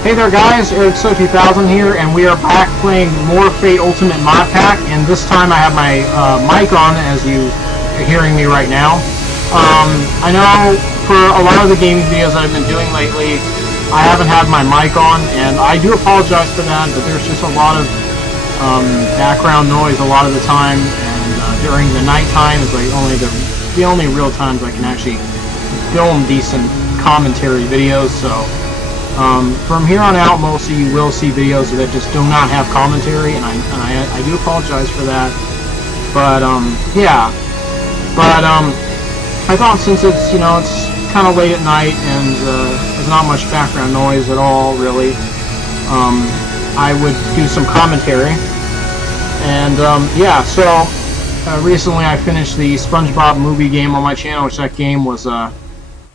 Hey there guys, EricSo2000 here, and we are back playing more Fate Ultimate Modpack, and this time I have my mic on, as you are hearing me right now. I know for a lot of the gaming videos that I've been doing lately, I haven't had my mic on, and I do apologize for that, but there's just a lot of background noise a lot of the time, and during the nighttime is like the only real times I can actually film decent commentary videos, so from here on out, mostly you will see videos that just do not have commentary, and I do apologize for that. But yeah. But I thought since it's it's kind of late at night and there's not much background noise at all, really, I would do some commentary. And yeah, so recently I finished the SpongeBob movie game on my channel, which that game was a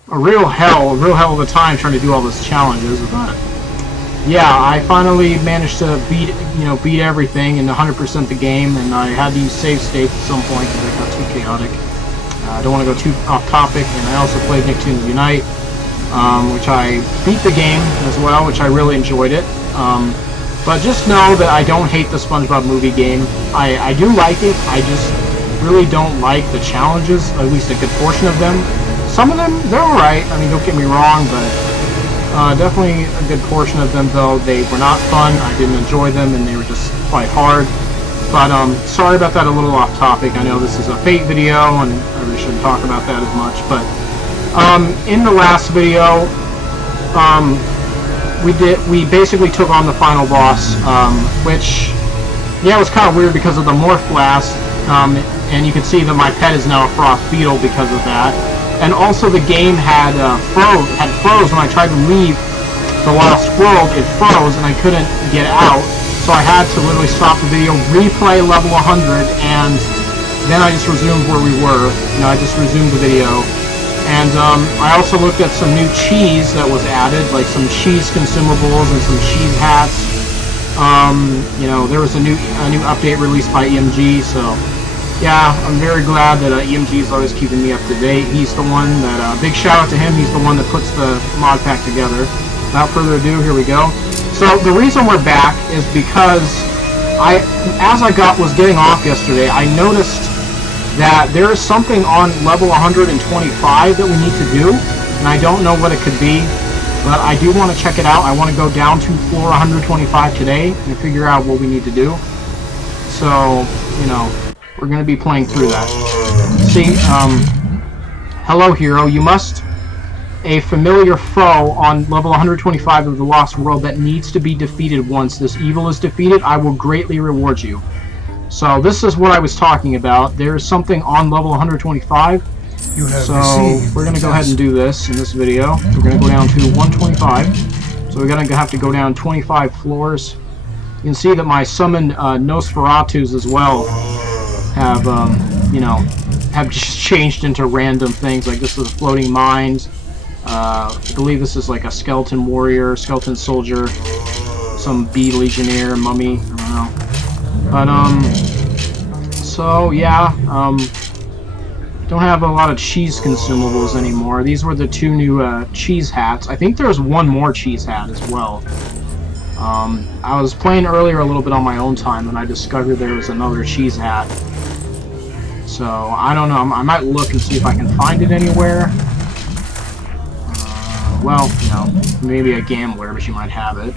real hell of a time trying to do all those challenges, but yeah, I finally managed to beat everything and 100% the game, and I had to use save states at some point because it got too chaotic. I don't want to go too off topic, and I also played Nicktoons Unite, which I beat the game as well, which I really enjoyed it. But just know that I don't hate the SpongeBob movie game. I do like it, I just really don't like the challenges, at least a good portion of them. Some of them, they're alright, I mean, don't get me wrong, but definitely a good portion of them, though, they were not fun, I didn't enjoy them, and they were just quite hard. But, sorry about that, a little off topic. I know this is a Fate video, and I really shouldn't talk about that as much, but, in the last video, we basically took on the final boss, which, yeah, it was kind of weird because of the Morph Blast, and you can see that my pet is now a Frost Beetle because of that. And also the game had froze when I tried to leave the Lost World. It froze and I couldn't get out, so I had to literally stop the video, replay level 100, and then I just resumed where we were. I just resumed the video. And I also looked at some new cheese that was added, like some cheese consumables and some cheese hats. There was a new update released by EMG, so yeah, I'm very glad that EMG is always keeping me up to date. He's the one that, big shout out to him, he's the one that puts the mod pack together. Without further ado, here we go. So the reason we're back is because as I was getting off yesterday, I noticed that there is something on level 125 that we need to do, and I don't know what it could be, but I do want to check it out. I want to go down to floor 125 today and figure out what we need to do. So, we're going to be playing through that. See, hello hero, you must a familiar foe on level 125 of the Lost World that needs to be defeated. Once this evil is defeated, I will greatly reward you. So this is what I was talking about. There's something on level 125. So we're going to go ahead and do this in this video. We're going to go down to 125. So we're going to have to go down 25 floors. You can see that my summoned Nosferatus as well have have just changed into random things. Like this is a floating mines. I believe this is like a skeleton warrior, skeleton soldier, some bee legionnaire, mummy, I don't know. But so yeah, don't have a lot of cheese consumables anymore. These were the two new cheese hats. I think there's one more cheese hat as well. I was playing earlier a little bit on my own time, and I discovered there was another cheese hat. So, I don't know, I might look and see if I can find it anywhere. Well, maybe a gambler, but you might have it.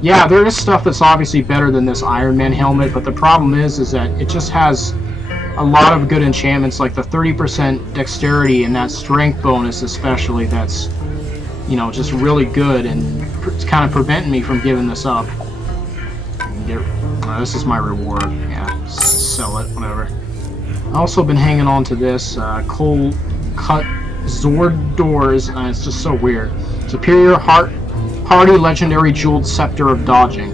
Yeah, there is stuff that's obviously better than this Iron Man helmet, but the problem is that it just has a lot of good enchantments, like the 30% dexterity and that strength bonus especially, that's, just really good, and it's kind of preventing me from giving this up. This is my reward. Yeah, sell it, whatever. I've also been hanging on to this coal cut Zord doors, and it's just so weird. Superior hardy legendary jeweled scepter of dodging.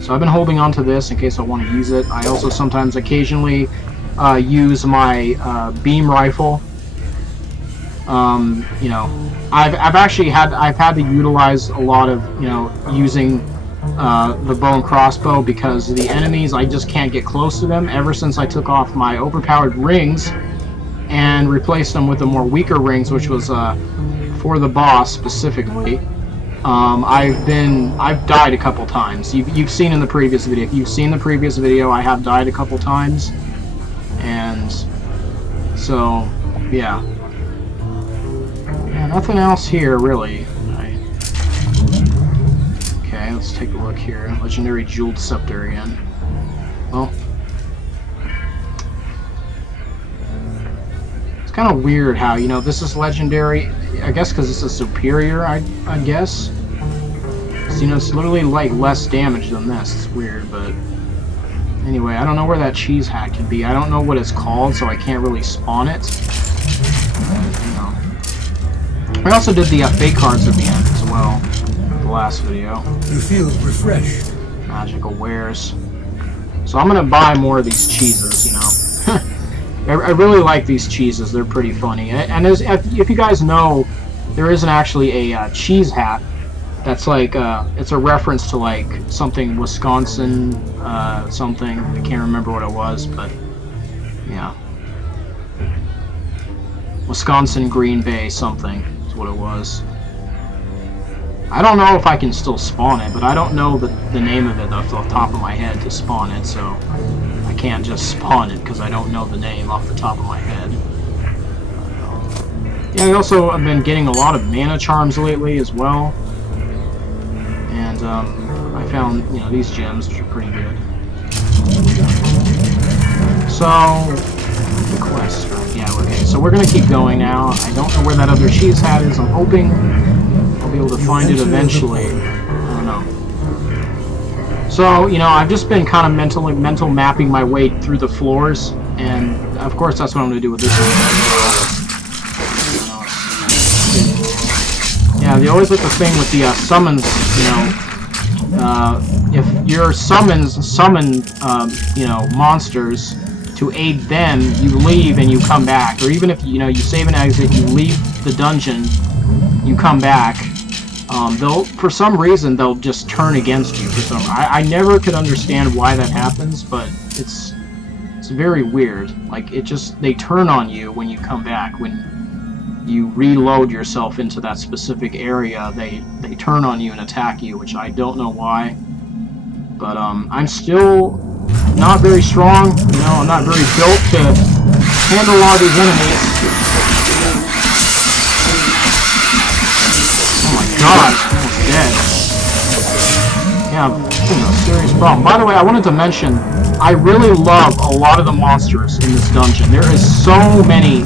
So I've been holding on to this in case I want to use it. I also sometimes occasionally use my beam rifle. I've had to utilize a lot of using the bow and crossbow, because the enemies, I just can't get close to them ever since I took off my overpowered rings and replaced them with the more weaker rings, which was for the boss specifically, I've died a couple times. You've seen in the previous video. If you've seen the previous video, I have died a couple times, and so yeah. Yeah, nothing else here really. Okay, let's take a look here. Legendary Jeweled Scepter again. Well, it's kind of weird how, you know, this is legendary. I guess because this is superior, I guess. So, you know, it's literally like less damage than this. It's weird, but anyway, I don't know where that cheese hat can be. I don't know what it's called, so I can't really spawn it. You know. I also did the fake cards at the end as well. The last video. You feel refreshed. Magical wares. So I'm gonna buy more of these cheeses, you know. I really like these cheeses. They're pretty funny. And if you guys know, there isn't actually a cheese hat. That's like it's a reference to like something Wisconsin something. I can't remember what it was, but yeah. Wisconsin Green Bay something is what it was. I don't know if I can still spawn it, but I don't know the name of it off the top of my head to spawn it, so I can't just spawn it because I don't know the name off the top of my head. Yeah, I also have been getting a lot of mana charms lately as well, and I found, you know, these gems, which are pretty good. So the quest, right? Yeah, okay. So we're gonna keep going now. I don't know where that other cheese hat is. I'm hoping I'll be able to find it eventually. I don't know. So, you know, I've just been kind of mental mapping my way through the floors, and of course that's what I'm going to do with this one. Yeah, they always look the thing with the summons, you know, if your summon, you know, monsters to aid them, you leave and you come back, or even if, you know, you save and exit, you leave the dungeon, you come back. They'll, for some reason, they'll just turn against you. For some, I never could understand why that happens, but it's very weird. Like, they turn on you when you come back. When you reload yourself into that specific area, they turn on you and attack you, which I don't know why. But I'm still not very strong. You know, I'm not very built to handle a lot of these enemies. God, almost dead. Yeah, you know, serious problem. By the way, I wanted to mention, I really love a lot of the monsters in this dungeon. There is so many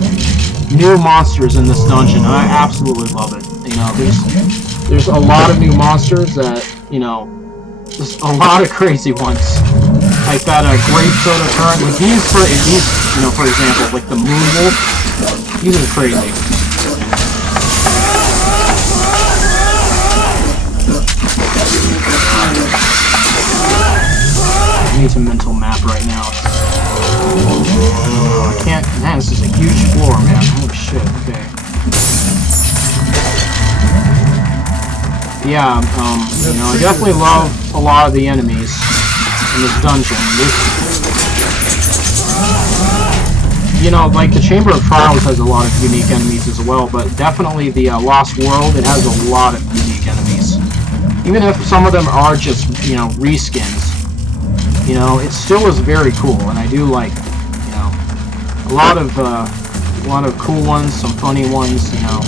new monsters in this dungeon, and I absolutely love it. You know, there's a lot of new monsters that, you know, there's a lot of crazy ones. Like that grape soda current. Like these, you know, for example, like the moon wolf. These are crazy. I need to mental map right now. I can't. Man, this is a huge floor, man. Holy shit. Okay. Yeah. You know, I definitely love a lot of the enemies in this dungeon. You know, like the Chamber of Trials has a lot of unique enemies as well, but definitely the Lost World, it has a lot of unique enemies. Even if some of them are just, you know, reskins. You know, it still is very cool, and I do like, you know, a lot of cool ones, some funny ones, you know.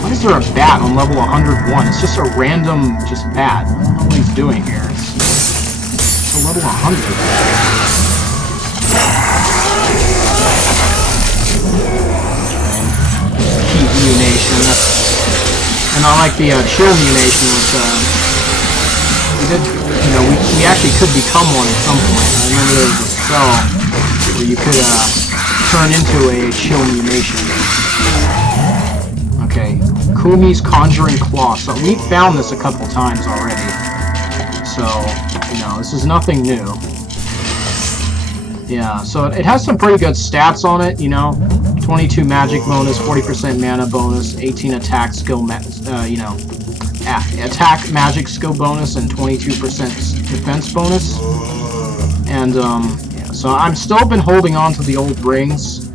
Why is there a bat on level 101? It's just a random, just bat. I don't know what he's doing here. It's a level 100. Heat Munation. And I like the Chill Munation, which, we did, you know, we actually could become one at some point. I remember there was a spell where you could turn into a Chill Munation. Okay, Kumi's Conjuring Claw. So we found this a couple times already. So, you know, this is nothing new. Yeah, so it has some pretty good stats on it, you know. 22 magic bonus, 40% mana bonus, 18 attack skill, you know, attack magic skill bonus, and 22% defense bonus. And yeah, so I'm still been holding on to the old rings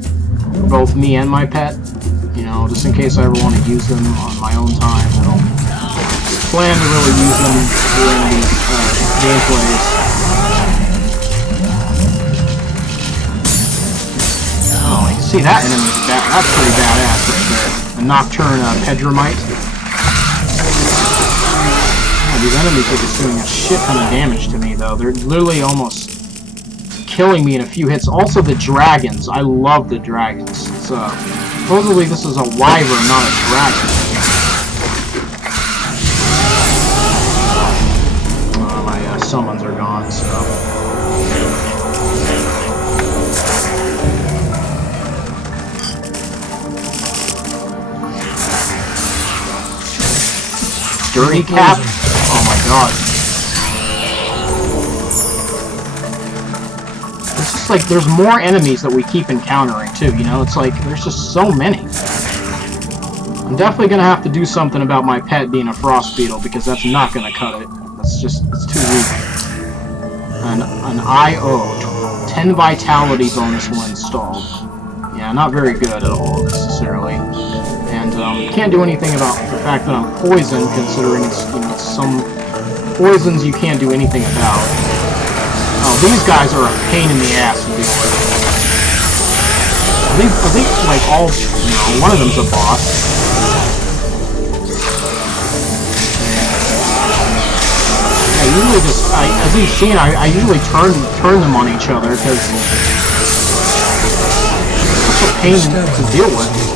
for both me and my pet. You know, know, just in case I ever want to use them on my own time. I don't plan to really use them during these gameplays. Oh, you see that enemy? That's pretty badass right there. A Nocturne Pedramite. Oh, these enemies are just doing a shit ton of damage to me, though. They're literally almost killing me in a few hits. Also, the dragons. I love the dragons. It's, supposedly this is a wyvern, not a dragon. My summons are gone, so... Dirty Cap? Oh my god. It's just like, there's more enemies that we keep encountering too, you know? It's like, there's just so many. I'm definitely gonna have to do something about my pet being a frost beetle, because that's not gonna cut it. That's just, it's too weak. An IO, 10 vitality bonus when installed. Yeah, not very good at all, necessarily. And can't do anything about the fact that I'm poisoned, considering it's, you know, some poisons you can't do anything about. Oh, these guys are a pain in the ass to deal with. I think like all, you know, one of them's a boss. I usually just, as you've seen, I usually turn them on each other because it's a pain to deal with.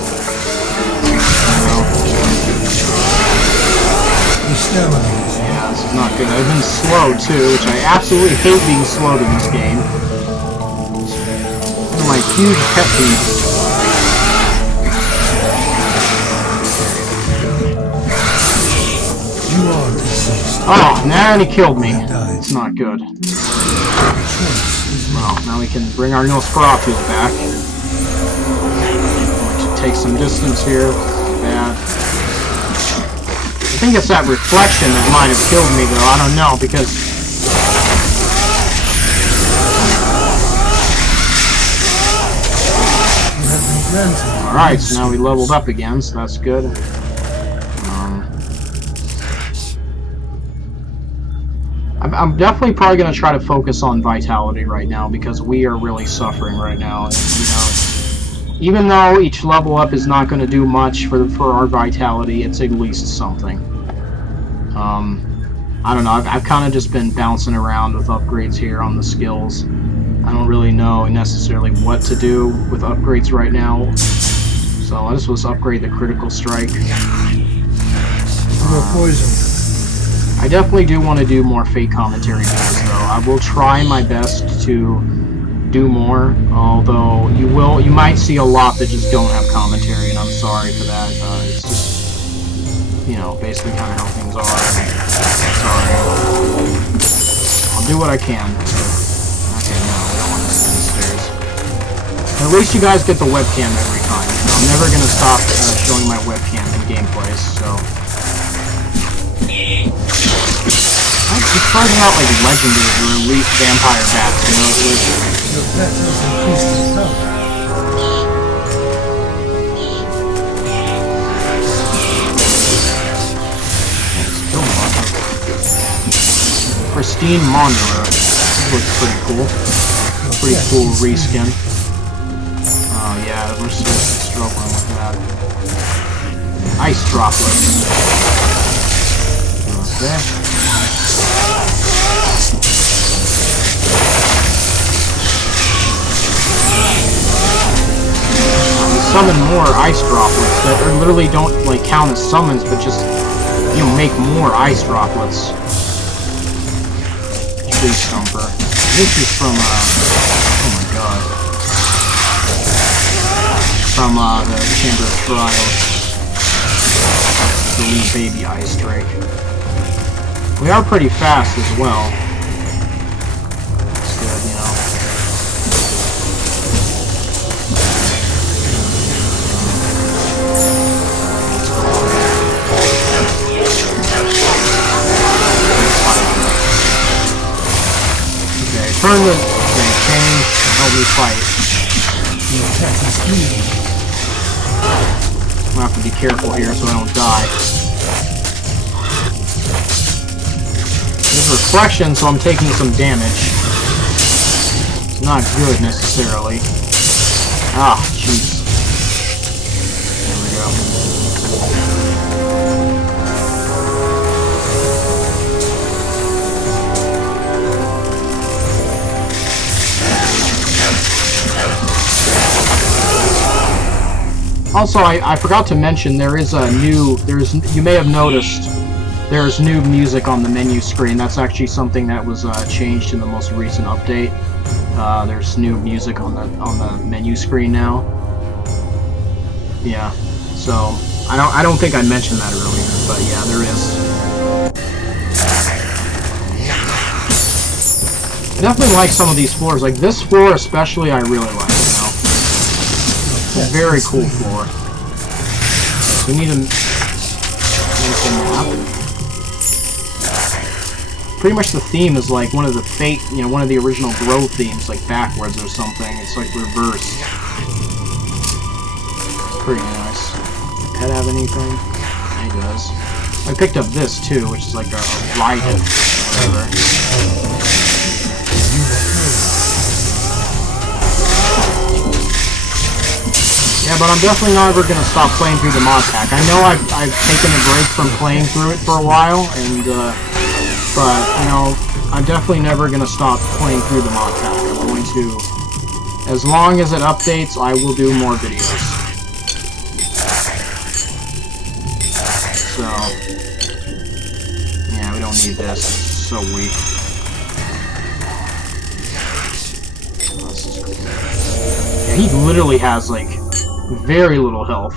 Yeah, this is not good. I've been slow too, which I absolutely hate being slowed in this game. One of my huge pet peeves. Oh, and he killed me. It's not good. Well, now we can bring our Nosferatu back. I'm going to take some distance here. Bad. I think it's that reflection that might have killed me, though. I don't know, because... Alright, so now we leveled up again, so that's good. I'm definitely probably going to try to focus on vitality right now, because we are really suffering right now. And, you know, even though each level up is not going to do much for our vitality, it's at least something. I don't know, I've kind of just been bouncing around with upgrades here on the skills. I don't really know necessarily what to do with upgrades right now. So I'll just upgrade the critical strike. Poison. I definitely do want to do more fake commentary videos, though. I will try my best to do more, although you might see a lot that just don't have commentary, and I'm sorry for that. It's just, you know, basically kind of how things are. Sorry. I'll do what I can. Okay, no, we don't want to go downstairs. At least you guys get the webcam every time. I'm never going to stop showing my webcam in gameplays, so... It's starting out like legendary or elite vampire bats, you know, it's like... Your pet has increased its power. Pristine Monderer. This looks pretty cool. Pretty cool reskin. Oh yeah, we're seriously struggling with that. Ice Droplet. Okay. Summon more ice droplets that literally don't like count as summons, but just, you know, make more ice droplets. Tree Stumper. This is from oh my god, from the Chamber of Trials. The wee baby ice drake. We are pretty fast as well. It's good, you know. Turn the change to help me fight. careful here so I don't die. There's reflection, so I'm taking some damage. It's not good, necessarily. Ah, jeez. There we go. Also, I forgot to mention there is a new, you may have noticed there's new music on the menu screen. That's actually something that was changed in the most recent update. There's new music on the menu screen now. Yeah, so I don't think I mentioned that earlier, but yeah, there is. I definitely like some of these floors. Like this floor especially, I really like. Very cool floor. We need to make a map. Pretty much the theme is like one of the one of the original Grove themes, like backwards or something. It's like reversed. Pretty nice. Does Pet have anything? He does. I picked up this too, which is like a light or whatever. Yeah, but I'm definitely not ever going to stop playing through the Modpack. I know I've taken a break from playing through it for a while, and, but, you know, I'm definitely never going to stop playing through the Modpack. I'm going to, as long as it updates, I will do more videos. So, yeah, we don't need this. It's so weak. This is cool. Yeah, he literally has, like, very little health.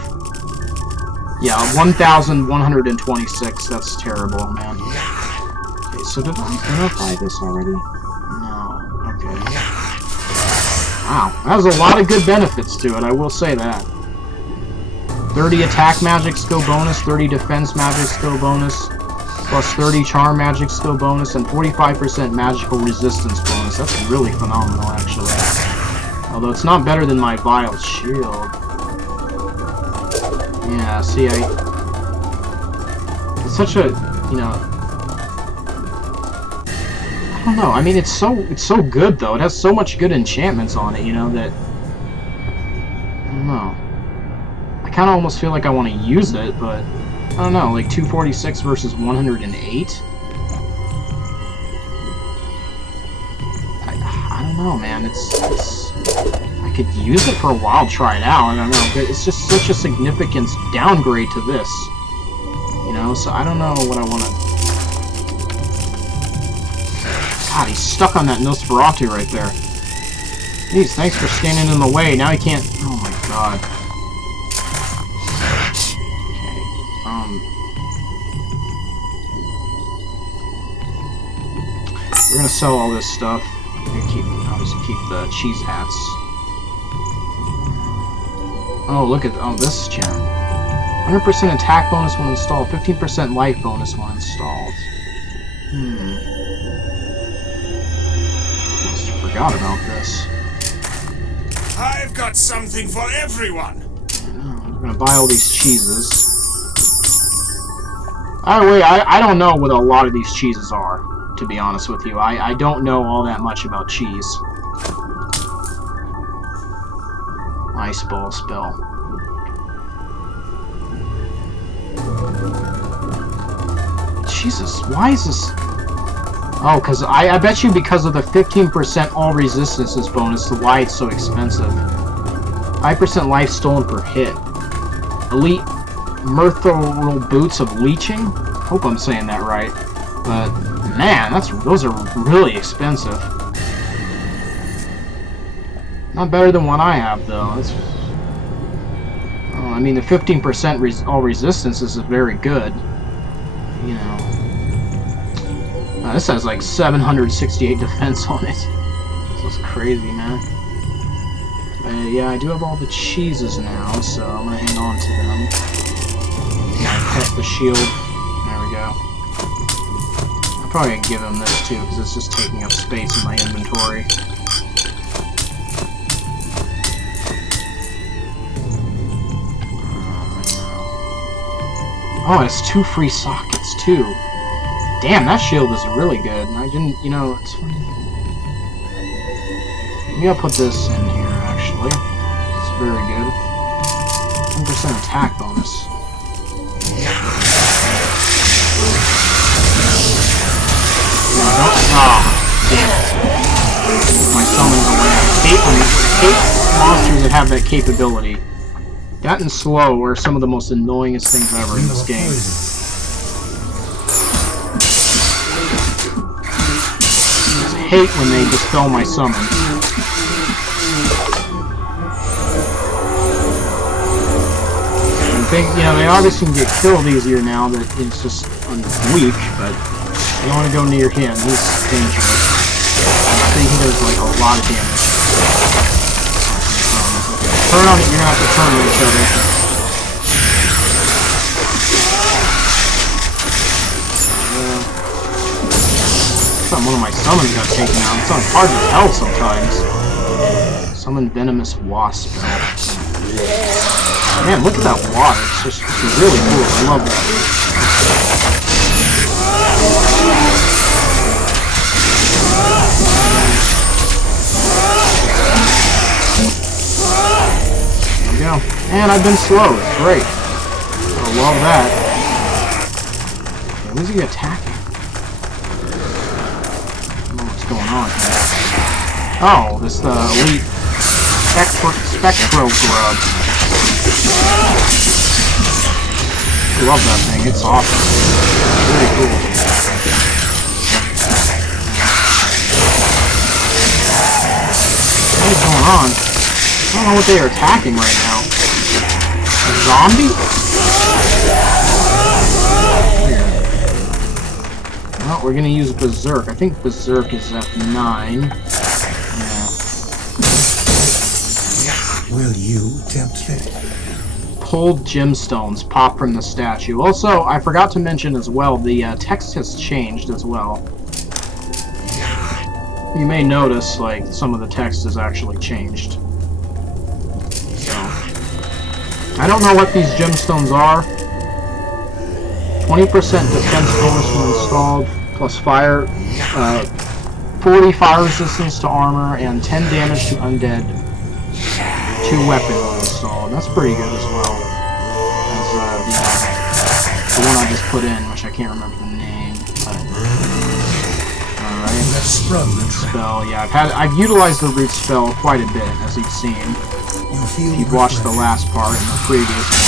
Yeah, 1,126. That's terrible, man. Okay, so did I verify this already? No. Okay. Wow, that has a lot of good benefits to it, I will say that. 30 attack magic skill bonus, 30 defense magic skill bonus, plus 30 charm magic skill bonus, and 45% magical resistance bonus. That's really phenomenal, actually. Although it's not better than my Vile Shield. Yeah, see, it's such a, you know, I don't know, I mean, it's so good, though. It has so much good enchantments on it, you know, that, I don't know. I kind of almost feel like I want to use it, but, I don't know, like 246 versus 108? I don't know, man, it's I could use it for a while, try it out, I don't know, but it's just such a significant downgrade to this, you know, so I don't know what I want to... God, he's stuck on that Nosferatu right there. Jeez, thanks for standing in the way, now he can't... Oh my god. Okay, we're gonna sell all this stuff. We're gonna obviously keep the cheese hats. Oh, look at this gem. 100% attack bonus when installed, 15% life bonus when installed. Must have forgot about this. I've got something for everyone. I'm gonna buy all these cheeses. Wait, I don't know what a lot of these cheeses are, to be honest with you. I don't know all that much about cheese. Ice ball spell. Jesus, why is this... Oh, because I bet you because of the 15% all resistances bonus, the why it's so expensive. 5% life stolen per hit. Elite Mirthral Boots of Leeching? Hope I'm saying that right. But, man, those are really expensive. Not better than what I have, though. It's, I mean, the 15% all resistance is very good. You know. This has like 768 defense on it. This is crazy, man. Yeah, I do have all the cheeses now, so I'm gonna hang on to them. Pet the shield. There we go. I'll probably give him this too, because it's just taking up space in my inventory. Oh, it's 2 free sockets, too. Damn, that shield is really good. I didn't, you know, it's funny. Maybe I'll put this in here, actually. It's very good. 10% attack bonus. Damn it. My summon's away. I hate monsters that have that capability. That and slow are some of the most annoyingest things ever in this game. I hate when they dispel my summon. I think, you know, they obviously can get killed easier now that it's just weak, but you don't want to go near him. He's dangerous. I think he does like a lot of damage. Turn on it, you're gonna have to turn on each other. One of my summons got taken out. It's hard to tell sometimes. Summon Venomous Wasp. Man, look at that water. It's really cool. I love that. There we go. And I've been slow. It's great. I love that. Who's he attacking? Going on here. Oh, this elite Spectro Grub. I love that thing, it's awesome. Very cool. What is going on? I don't know what they are attacking right now. A zombie? Well, we're gonna use Berserk. I think Berserk is F9. Yeah. Will you tempt fate? Pulled gemstones pop from the statue. Also, I forgot to mention as well, the text has changed as well. You may notice, like, some of the text has actually changed. So, I don't know what these gemstones are. 20% defense bonus when installed, plus fire, 40 fire resistance to armor, and 10 damage to undead. 2 weapon when installed. That's pretty good as well. As the one I just put in, which I can't remember the name. Alright. Spell, yeah. I've utilized the root spell quite a bit, as you've seen. If you've watched the last part and the previous one.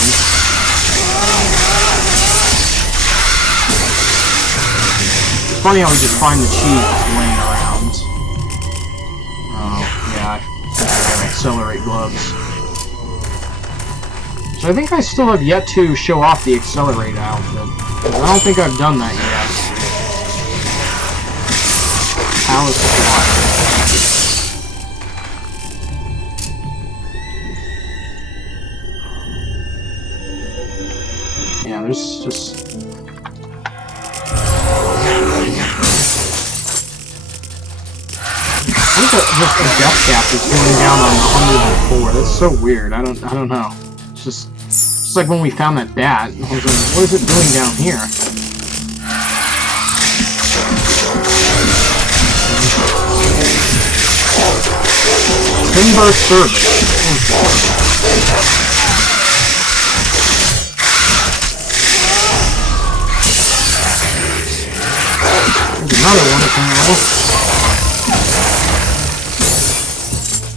Funny how we just find the cheese laying around. Oh, yeah, I accelerate gloves. So I think I still have yet to show off the accelerate outfit. I don't think I've done that yet. Palace of Fire. Yeah, there's just... Just a death cap is going down on 104. That's so weird. I don't know. It's just like when we found that bat. I was like, what is it doing down here? Timber service. There's another one apparently.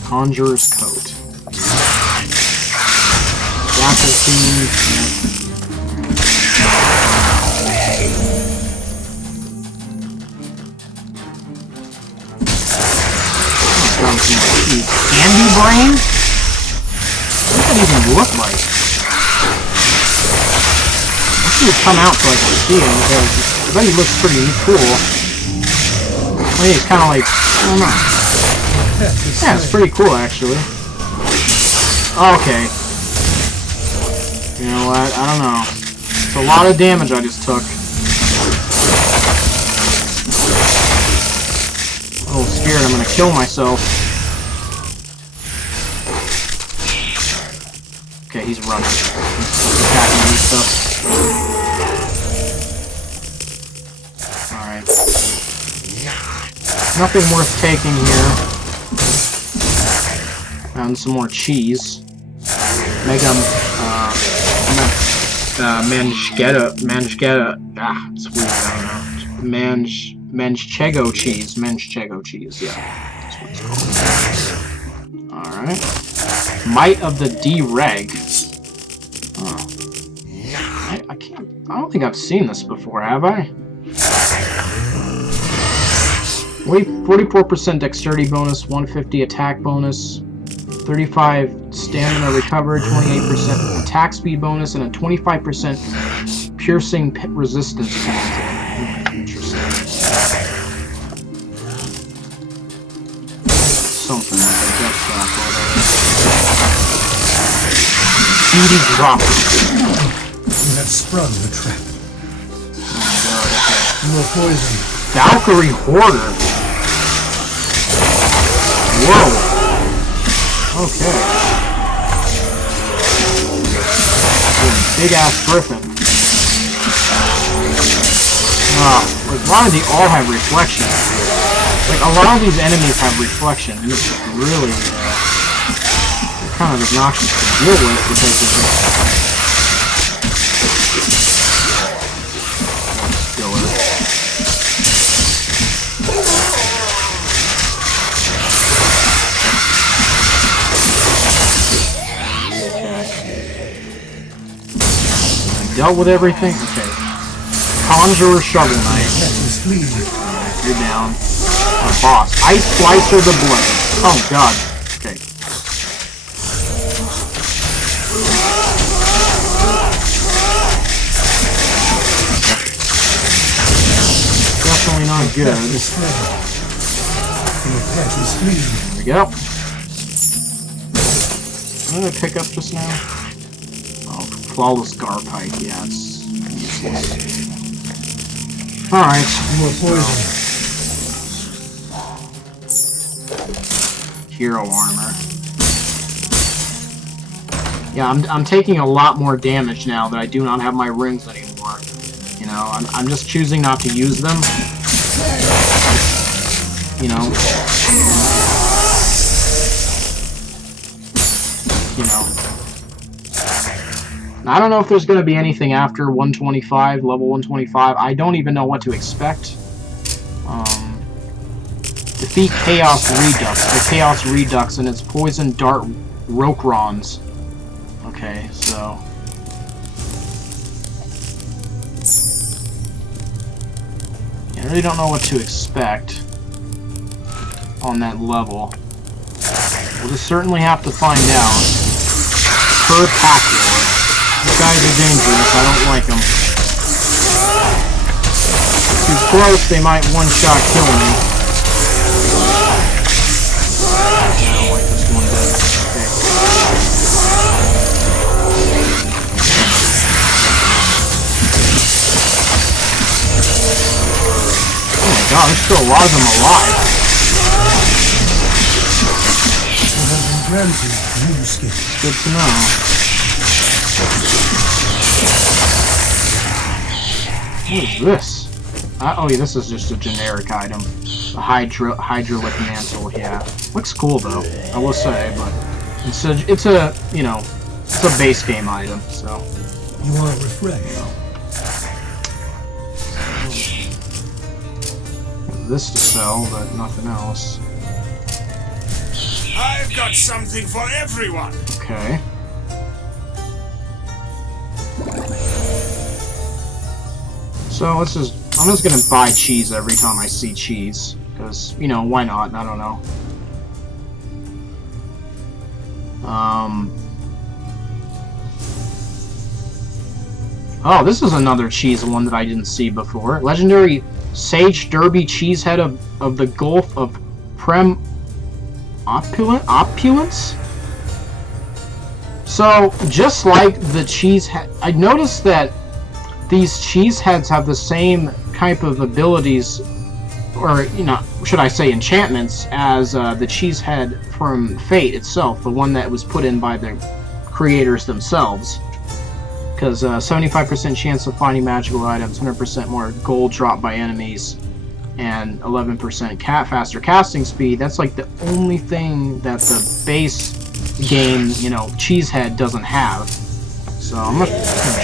Conjurer's Coat. Battle Scene. Candy Brain? What does that even look like? I should have come out so I can see him because I bet he looks pretty cool. I mean, he's kind of like, I don't know. Yeah, it's pretty cool, actually. Okay. You know what? I don't know. It's a lot of damage I just took. I'm a little scared I'm gonna kill myself. Okay, he's running. He's attacking me and stuff. Nothing worth taking here. And some more cheese. Mega, Manchego, it's weird, I don't know. Manchego cheese, yeah. That's what it's called. Alright. Might of the D-Reg. Oh. I don't think I've seen this before, have I? 44% dexterity bonus, 150 attack bonus, 35 stamina recovered, 28% attack speed bonus, and a 25% piercing resistance penalty. Interesting. Something like a death trap or whatever. Beauty drop. You have sprung the trap. Oh god, okay. More poison. Valkyrie Hoarder. Whoa. Okay. Big ass griffin. Like, why do they all have reflection? Like, a lot of these enemies have reflection, and it's really kind of obnoxious to deal with because it's just... Dealt with everything? Okay. Conjurer Shovel Knight. You're down. Boss. Ice Slicer the Blade. Oh god. Okay. Definitely not good. There we go. What did I pick up just now? Flawless Garpike, yeah, it's useless. Alright. More poison. Hero armor. Yeah, I'm taking a lot more damage now that I do not have my rings anymore. You know, I'm just choosing not to use them. You know. I don't know if there's going to be anything after 125, level 125. I don't even know what to expect. Defeat Chaos Redux. The Chaos Redux and its Poison Dart Rokrons. Okay, so... I really don't know what to expect on that level. We'll just certainly have to find out. Per Pack Lord. These guys are dangerous, I don't like them. Too close, they might one-shot kill me. I don't like this one bit. Okay. Oh my god, there's still a lot of them alive. Good to know. What is this? Oh yeah, this is just a generic item. A hydraulic mantle, yeah. Looks cool though, I will say, but it's a you know, it's a base game item, so. You want refresh? This to sell, but nothing else. I've got something for everyone. Okay. So let's just, I'm just gonna buy cheese every time I see cheese, because, you know, why not? I don't know. Oh, this is another cheese one that I didn't see before. Legendary Sage Derby Cheesehead of the Gulf of Opulence? So, just like the cheesehead, I noticed that these cheeseheads have the same type of abilities, or, you know, should I say enchantments, as the cheesehead from Fate itself, the one that was put in by the creators themselves. Because 75% chance of finding magical items, 100% more gold dropped by enemies, and 11% faster casting speed. That's like the only thing that the base game, you know, Cheesehead doesn't have. So I'm gonna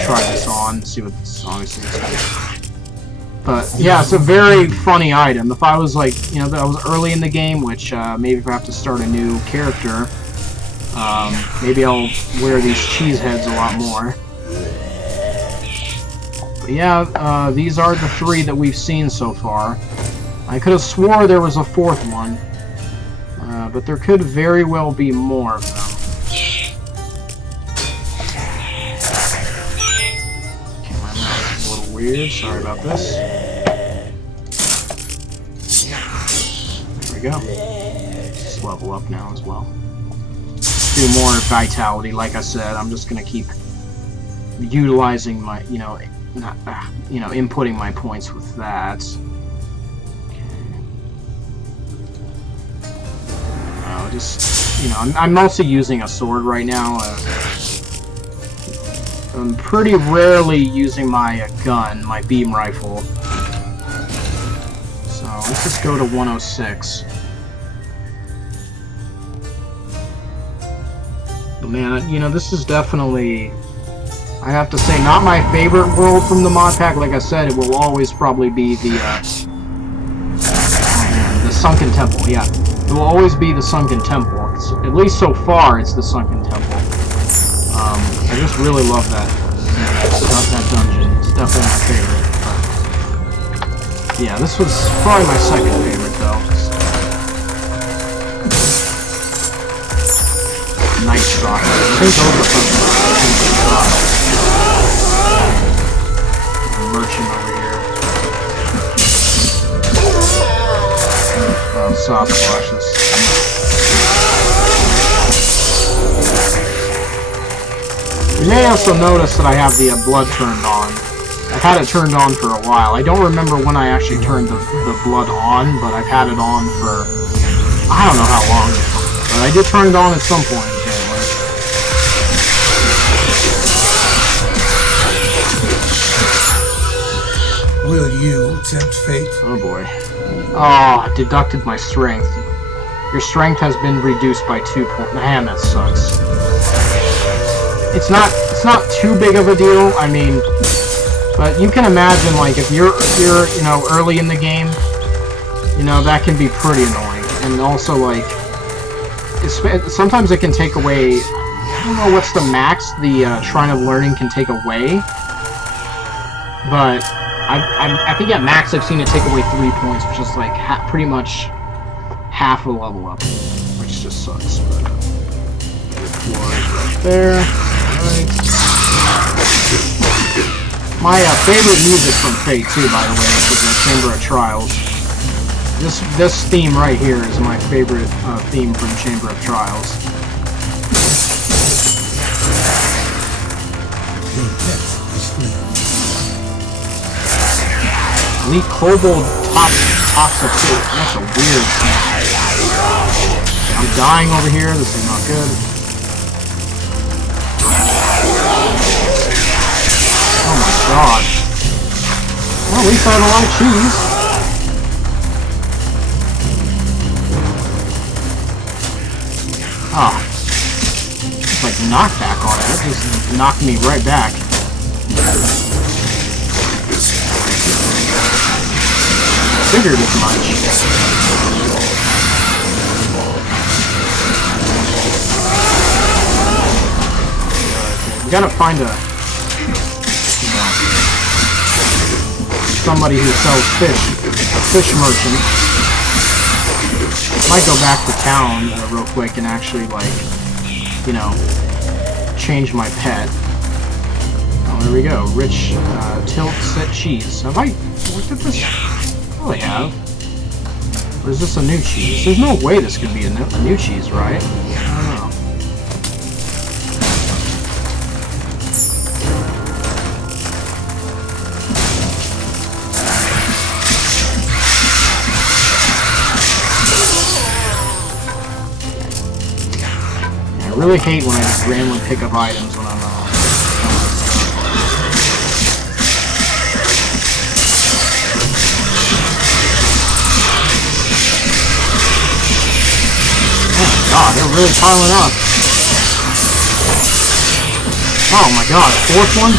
try this on, see what this obviously is. But yeah, it's a very funny item. If I was like, you know, that was early in the game, which maybe if I have to start a new character, maybe I'll wear these cheese heads a lot more. But yeah, these are the 3 that we've seen so far. I could have swore there was a 4th one, but there could very well be more of them. Okay, my mouse is a little weird. Sorry about this. There we go. Just level up now as well. Do more vitality. Like I said, I'm just gonna keep utilizing my, inputting my points with that. Just, you know, I'm mostly using a sword right now. I'm pretty rarely using my gun, my beam rifle. So let's just go to 106. But man, you know, this is definitely, I have to say, not my favorite world from the mod pack. Like I said, it will always probably be the Sunken Temple. Yeah, it will always be the Sunken Temple. At least so far, it's the Sunken Temple. I just really love that dungeon. It's definitely my favorite. But yeah, this was probably my second favorite, though. Nice shot. I think those are from merchant over here. Soft washes. You may also notice that I have the blood turned on. I've had it turned on for a while. I don't remember when I actually turned the blood on, but I've had it on for, I don't know how long. But I did turn it on at some point. Will you tempt fate? Oh boy. Oh, I deducted my strength. Your strength has been reduced by 2 points. Man, that sucks. It's not too big of a deal. I mean, but you can imagine, like, if you're you know, early in the game, you know, that can be pretty annoying. And also, like, sometimes it can take away, I don't know what's the max the Shrine of Learning can take away, but I think at max I've seen it take away 3 points, which is like pretty much half a level up, which just sucks. But the floor is right there. Right. My favorite music from Fate too, by the way, is the Chamber of Trials. This theme right here is my favorite theme from Chamber of Trials. Your pet is free. Elite Kobold Toxic. That's a weird thing. I'm dying over here. This is not good. Oh my god. Well, at least I had a lot of cheese. Ah. It's like knockback on it. It just knocked me right back. Figured as much. We gotta find a, somebody who sells fish, a fish merchant. Might go back to town real quick and actually, like, you know, change my pet. Oh, there we go. Rich tilt set cheese. Have I looked at this? Oh, I have. Or is this a new cheese? There's no way this could be a new cheese, right? I don't know. I really hate when I just randomly pick up items when I'm they're really piling up. Oh my god, a fourth one?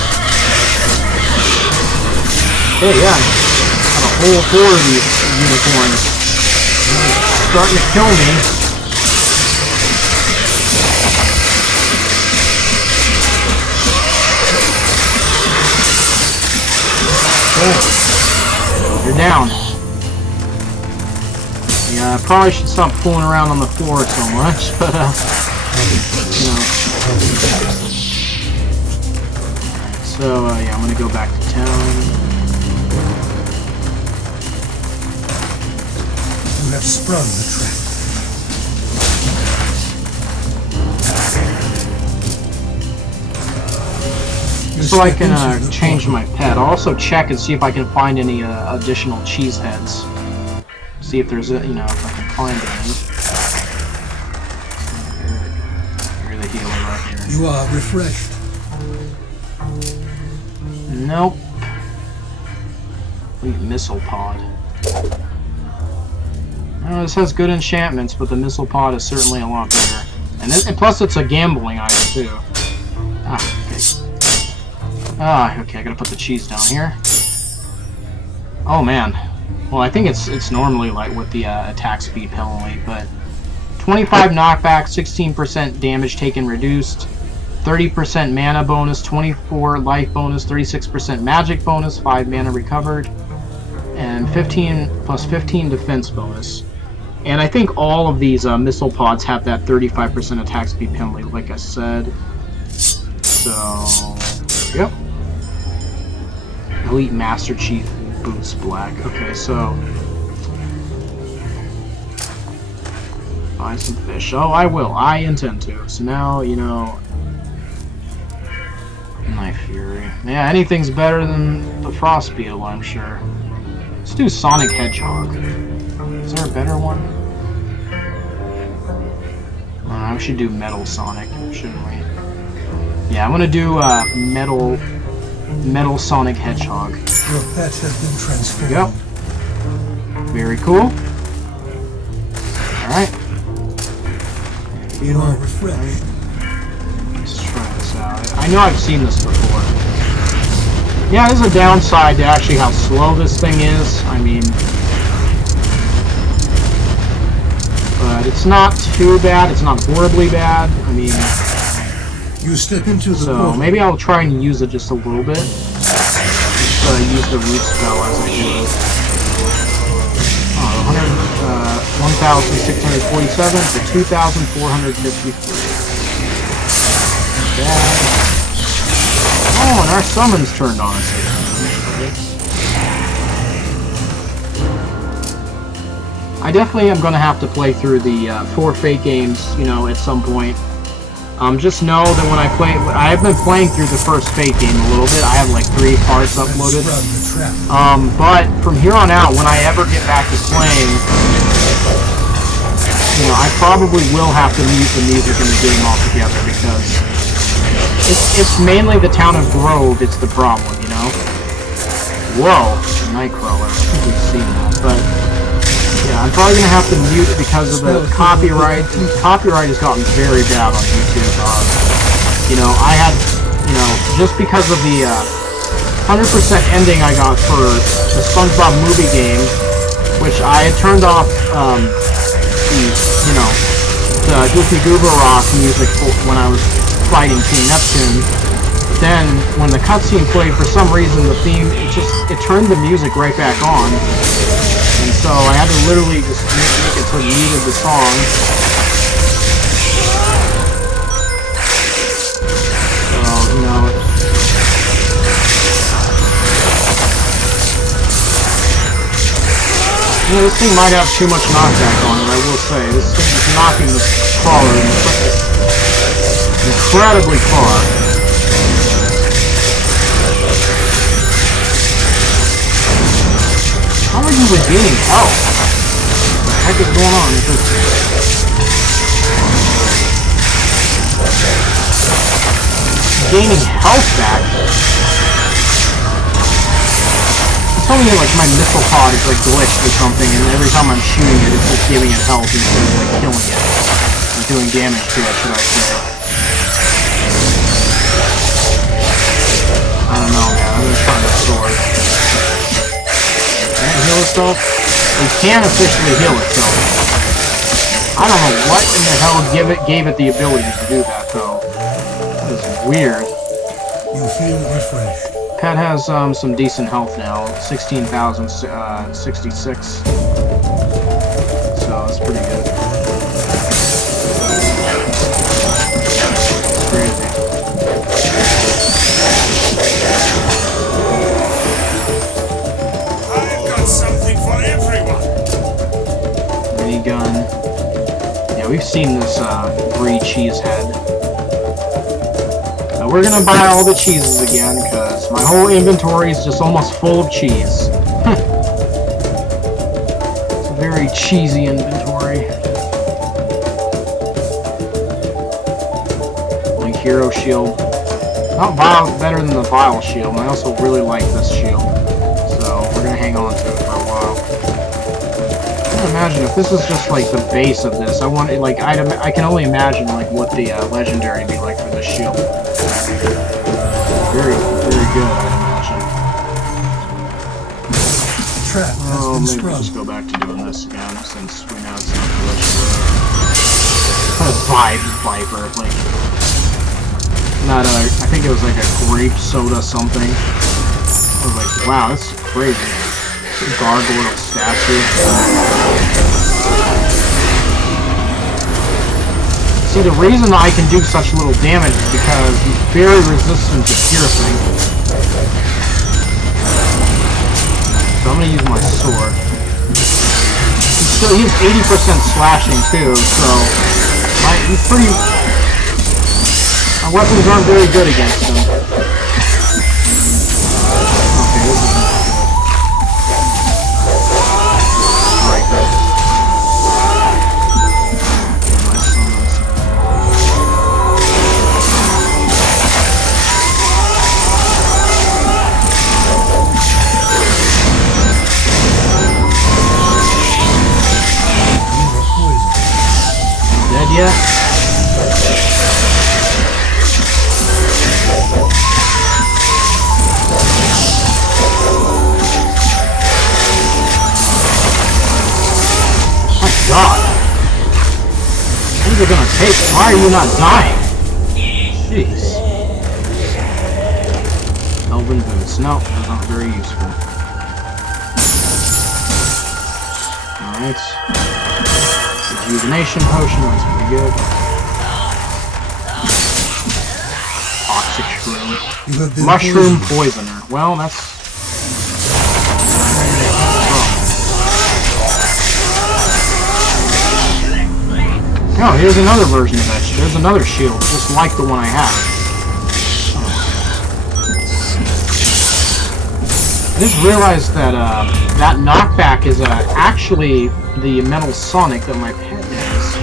Hey, yeah. Got a whole horde of these unicorns. They're starting to kill me. Oh, you're down. Yeah, I probably should stop fooling around on the floor so much, but, you know. So, yeah, I'm gonna go back to town. You have sprung the trap. So I can change my pet. I'll also check and see if I can find any additional cheese heads. See if there's a, you know, if I can find any. You're the healer right here. You are refreshed. Nope. Missile pod. Oh, this has good enchantments, but the missile pod is certainly a lot better. And plus, it's a gambling item too. Ah, okay. Ah, okay. I gotta put the cheese down here. Oh man. Well, I think it's normally like with the attack speed penalty, but 25 knockback, 16% damage taken reduced, 30% mana bonus, 24 life bonus, 36% magic bonus, 5 mana recovered, and 15 plus 15 defense bonus. And I think all of these missile pods have that 35% attack speed penalty, like I said. So, yep. Elite Master Chief Boots Black. Okay, so find some fish. Oh, I will. I intend to. So now, you know, Knife Fury. Yeah, anything's better than the Frost Beetle, I'm sure. Let's do Sonic Hedgehog. Is there a better one? We should do Metal Sonic, shouldn't we? Yeah, I'm gonna do Metal Sonic Hedgehog. Your pet has been transformed. Yep. Very cool. Alright. You are refreshed. Let's try this out. I know I've seen this before. Yeah, there's a downside to actually how slow this thing is. I mean, but it's not too bad. It's not horribly bad. I mean, you step into the so portal. maybe I'll try and use it just a little bit. Just use the root spell as I do it. Oh, 1,647 to 2,453. Bad. Oh, and our summons turned on us again. I definitely am going to have to play through the 4 Fate games, you know, at some point. Just know that when I play, I've been playing through the first Fate game a little bit. I have like 3 parts uploaded. But from here on out, when I ever get back to playing, you know, I probably will have to mute the music in the game altogether because it's mainly the town of Grove. It's the problem, you know. Whoa, Nightcrawler. I think we've seen that, but. Yeah, I'm probably going to have to mute it because of the copyright. And copyright has gotten very bad on YouTube. You know, I had, you know, just because of the 100% ending I got for the SpongeBob movie game, which I had turned off, you know, the Goofy Goober Rock music when I was fighting King Neptune. But then, when the cutscene played, for some reason, the theme, it turned the music right back on. And so I had to literally just make it so it muted the song. So, you know. Yeah, this thing might have too much knockback on it, I will say. This thing is knocking the crawler incredibly far. How are you regaining health? What the heck is going on with this? Gaining health back? It's telling me like my missile pod is like glitched or something, and every time I'm shooting it, it's just giving it health instead of like killing it. doing damage to it, should I say. I don't know, man. I'm gonna try the sword. Can it heal itself? It can officially heal itself. I don't know what in the hell gave it the ability to do that, though. That is weird. You feel refreshed. Pet has some decent health now, 16,066. So that's pretty good. It's crazy. I've got something for everyone. Minigun. Yeah, we've seen this brie cheese head. Now we're gonna buy all the cheeses again, because my whole inventory is just almost full of cheese. It's a very cheesy inventory. Like hero shield. Not better than the vile shield, and I also really like this shield. So we're gonna hang on to it for a while. I can imagine if this is just like the base of this. I want it like I can only imagine like what the legendary would be like for this shield. Very, very good, I imagine. Trap has Oh, been maybe we'll sprung. just go back to doing this again since we know it's not delicious. Viper, like not a. I think it was like a grape soda something. I was like, wow, this is crazy. Gargoyle statue. See, the reason I can do such little damage is because he's very resistant to piercing. So I'm gonna use my sword. He has 80% slashing too, so he's pretty. My weapons aren't very good against him. Okay, this isn't good. Right, good. Dead yet? My God! What is it gonna take? Why are you not dying? Jeez. Elven boots. No, they're not very useful. Alright. Rejuvenation potion, that's pretty good. Toxic shroom. You have been Mushroom poisoned. poisoner. Well, that's... Oh, here's another version of that. There's another shield, just like the one I have. I just realized that that knockback is actually the Metal Sonic that my pet has.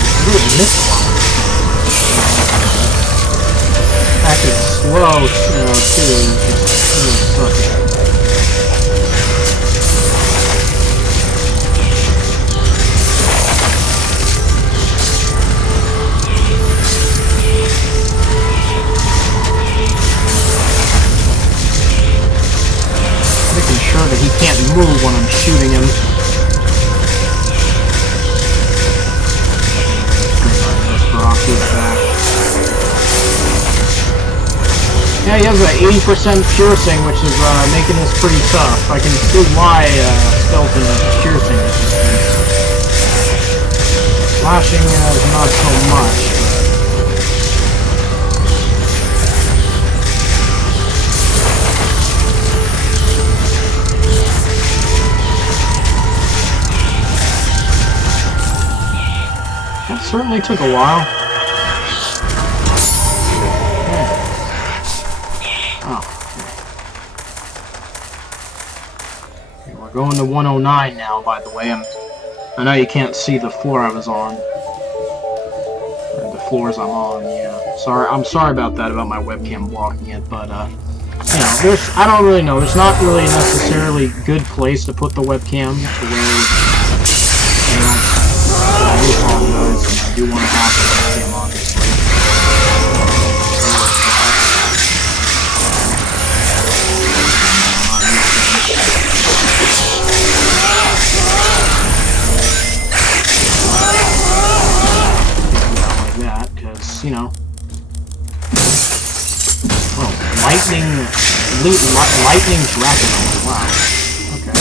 I really missed one. In fact, it's slow, too. It's really sucky. Making sure that he can't move when I'm shooting him. Yeah, he has an 80% piercing, which is making this pretty tough. I can see why Skeleton has piercing resistance. Slashing is not so much. That certainly took a while. We're going to 109 now, by the way. I know you can't see the floor I was on. Or the floors I'm on. Yeah, I'm sorry about that, about my webcam blocking it, but you know, I don't really know. There's not really a necessarily good place to put the webcam to where, you know, I do apologize, and I do want to have the webcam, obviously. You know, well, lightning dragon. Wow. Okay.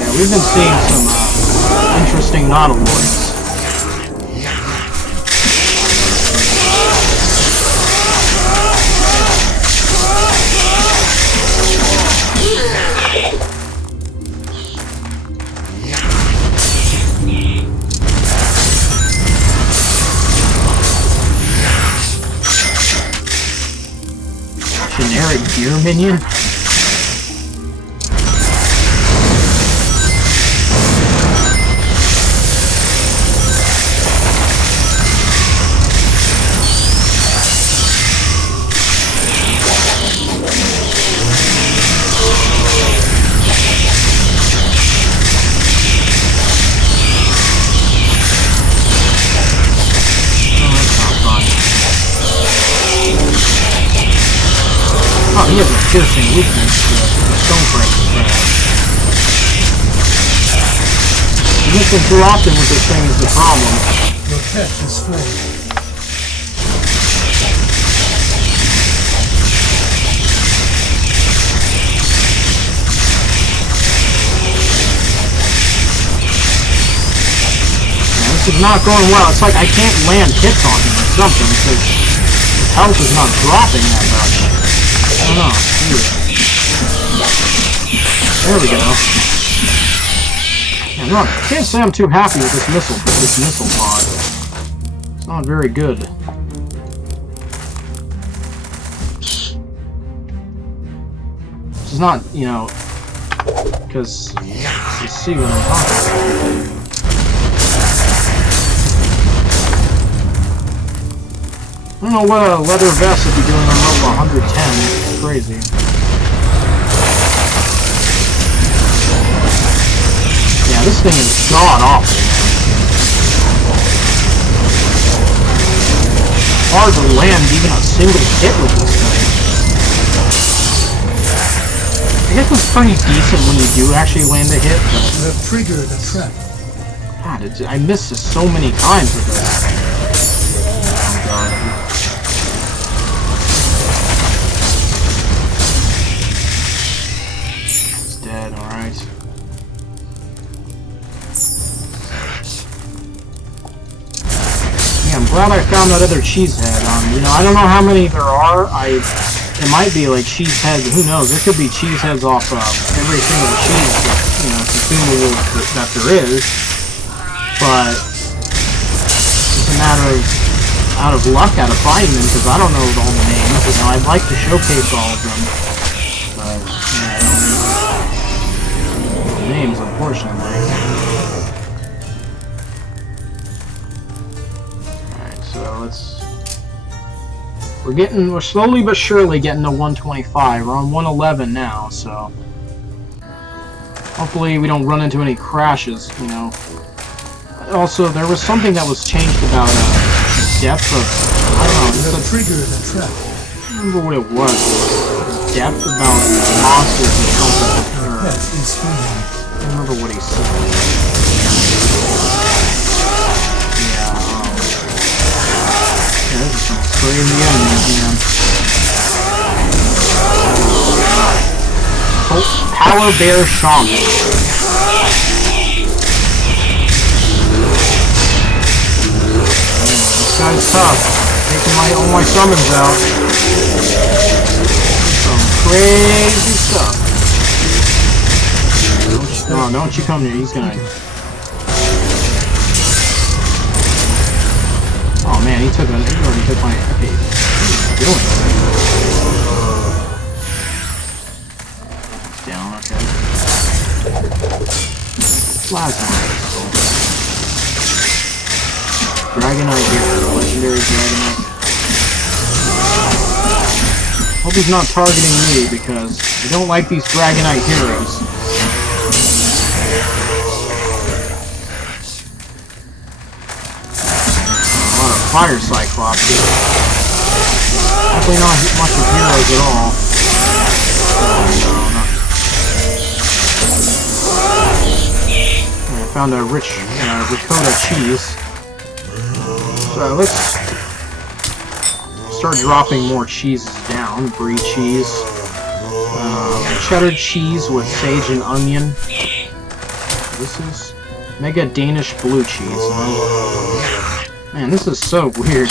Yeah, we've been seeing some interesting nautiloids. Generic gear minion? Oh, he has a piercing weakness to the stone prices right now. Missing too often with this thing is the problem. Your pet is full. Yeah, this is not going well. It's like I can't land hits on him or something because his health is not dropping that much. I don't know. There we go. Yeah, no, I can't say I'm too happy with this missile pod. It's not very good. This is not, you know, because you see what I'm talking about. I don't know what a leather vest would be doing on level 110. It's crazy. Yeah, this thing is god-awful. Hard to land even a single hit with this thing. I guess it's pretty decent when you do actually land a hit, but... You have triggered a trap. God, I missed this so many times with this. Oh god. Alright. Yeah, I'm glad I found that other cheese head. You know, I don't know how many there are. It might be like cheese heads. Who knows? There could be cheese heads off every single cheese that, you know, consumable that there is. But it's a matter of out of luck out of finding them because I don't know all the names. You know, I'd like to showcase all of them, but yeah, I don't know names, unfortunately. Alright, so we're slowly but surely getting to 125. We're on 111 now, so hopefully we don't run into any crashes, you know. Also, there was something that was changed about depth of, I don't know, Triggered the trap. I don't remember what it was. Depth about monsters or something. Your pet is full. I don't remember what he said. Yeah, this is some crazy enemies, man. Oh, Power Bear Shaman. This guy's tough. Taking all my summons out. Some crazy stuff. Oh, don't you come near, he's gonna... Oh man, he already took my... Okay, what are you doing? Down, okay. plasma pistol. Dragonite here, legendary Dragonite. Hope he's not targeting me because I don't like these Dragonite heroes. A lot of fire Cyclops here. Definitely not much of heroes at all. I found a rich ricotta cheese. So let's start dropping more cheeses down. Brie cheese. Cheddar cheese with sage and onion. This is mega Danish blue cheese. Man, this is so weird.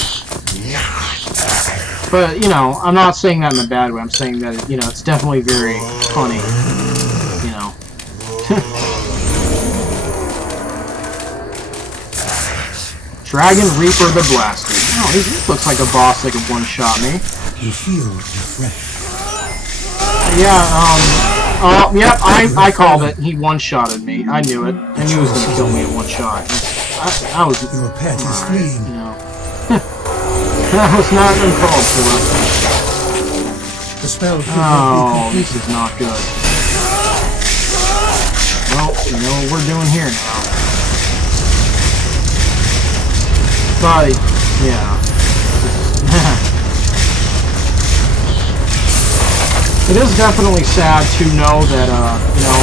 But, you know, I'm not saying that in a bad way. I'm saying that, you know, it's definitely very funny. You know. Dragon Reaper the Blaster. Oh, he looks like a boss that could one-shot me. You feel refreshed. Yeah, yep, I called it. He one-shotted me. I knew it. I knew he was going to kill me in one shot. I was... Your pet is fleeing. You know. That was not uncalled for. The spell could Oh, be this is not good. Well, you know what we're doing here now. But, yeah. It is definitely sad to know that, you know,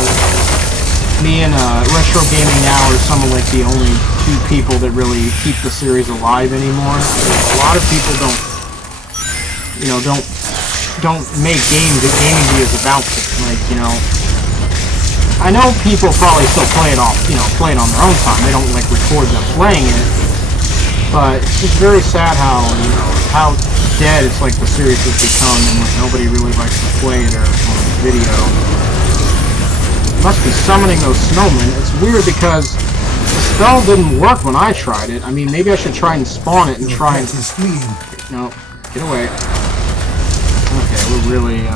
me and Retro Gaming Now are some of like the only two people that really keep the series alive anymore. A lot of people don't, you know, don't make gaming videos about it. Like, you know, I know people probably still play it off, you know, play it on their own time. They don't like record them playing it. But it's just very sad how, you know, how dead it's like the series has become, and like nobody really likes to play it or on video. Must be summoning those snowmen. It's weird because the spell didn't work when I tried it. I mean, maybe I should try and spawn it and try and... No, get away. Okay, we're really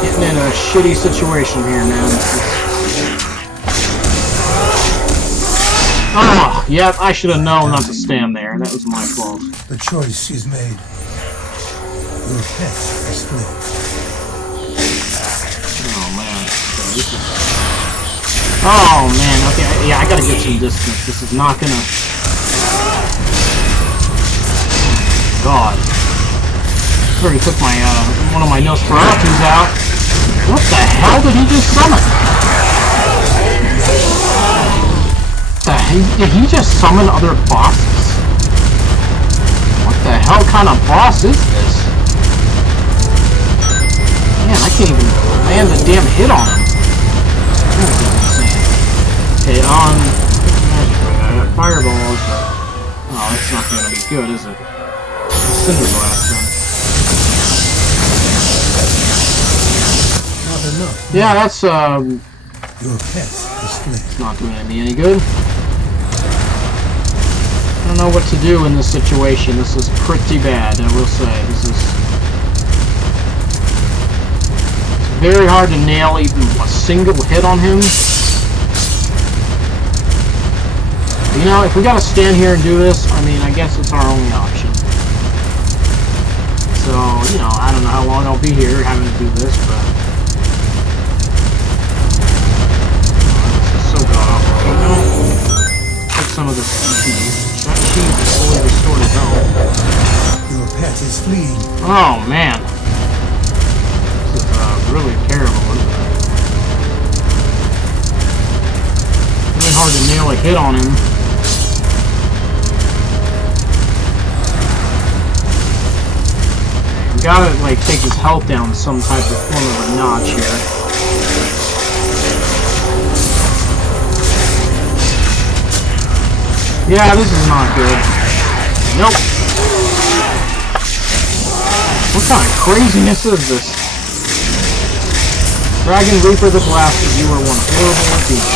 getting in a shitty situation here, man. Oh, yep, I should have known not to stand there. That was my fault. The choice is made. Your pet is fled. Oh, man. Oh, man. Okay, yeah, I gotta get some distance. This is not gonna... God. I already took my, one of my Nosferatus out. What the hell did he just summon? Did he just summon other bosses? What the hell kind of boss is this? Man, I can't even land a damn hit on him. That is insane. Okay, fireballs. Oh, that's not going to be good, is it? Cinder Blast, then. Not enough. Yeah, that's, Your pet is fled. it's not doing me any good. I don't know what to do in this situation. This is pretty bad, I will say. This is... It's very hard to nail even a single hit on him. You know, if we gotta stand here and do this, I mean, I guess it's our only option. So, you know, I don't know how long I'll be here having to do this, but... This is so god-awful. You know, take some of this cheese. That cheese is fully restored to health. Your pet is fleeing. Oh, man. This is really terrible, isn't it? Really hard to nail a hit on him. We gotta, like, take his health down to some type of form of a notch here. Yeah, this is not good. Nope. What kind of craziness is this? Dragon Reaper the Blaster, you are one horrible beast.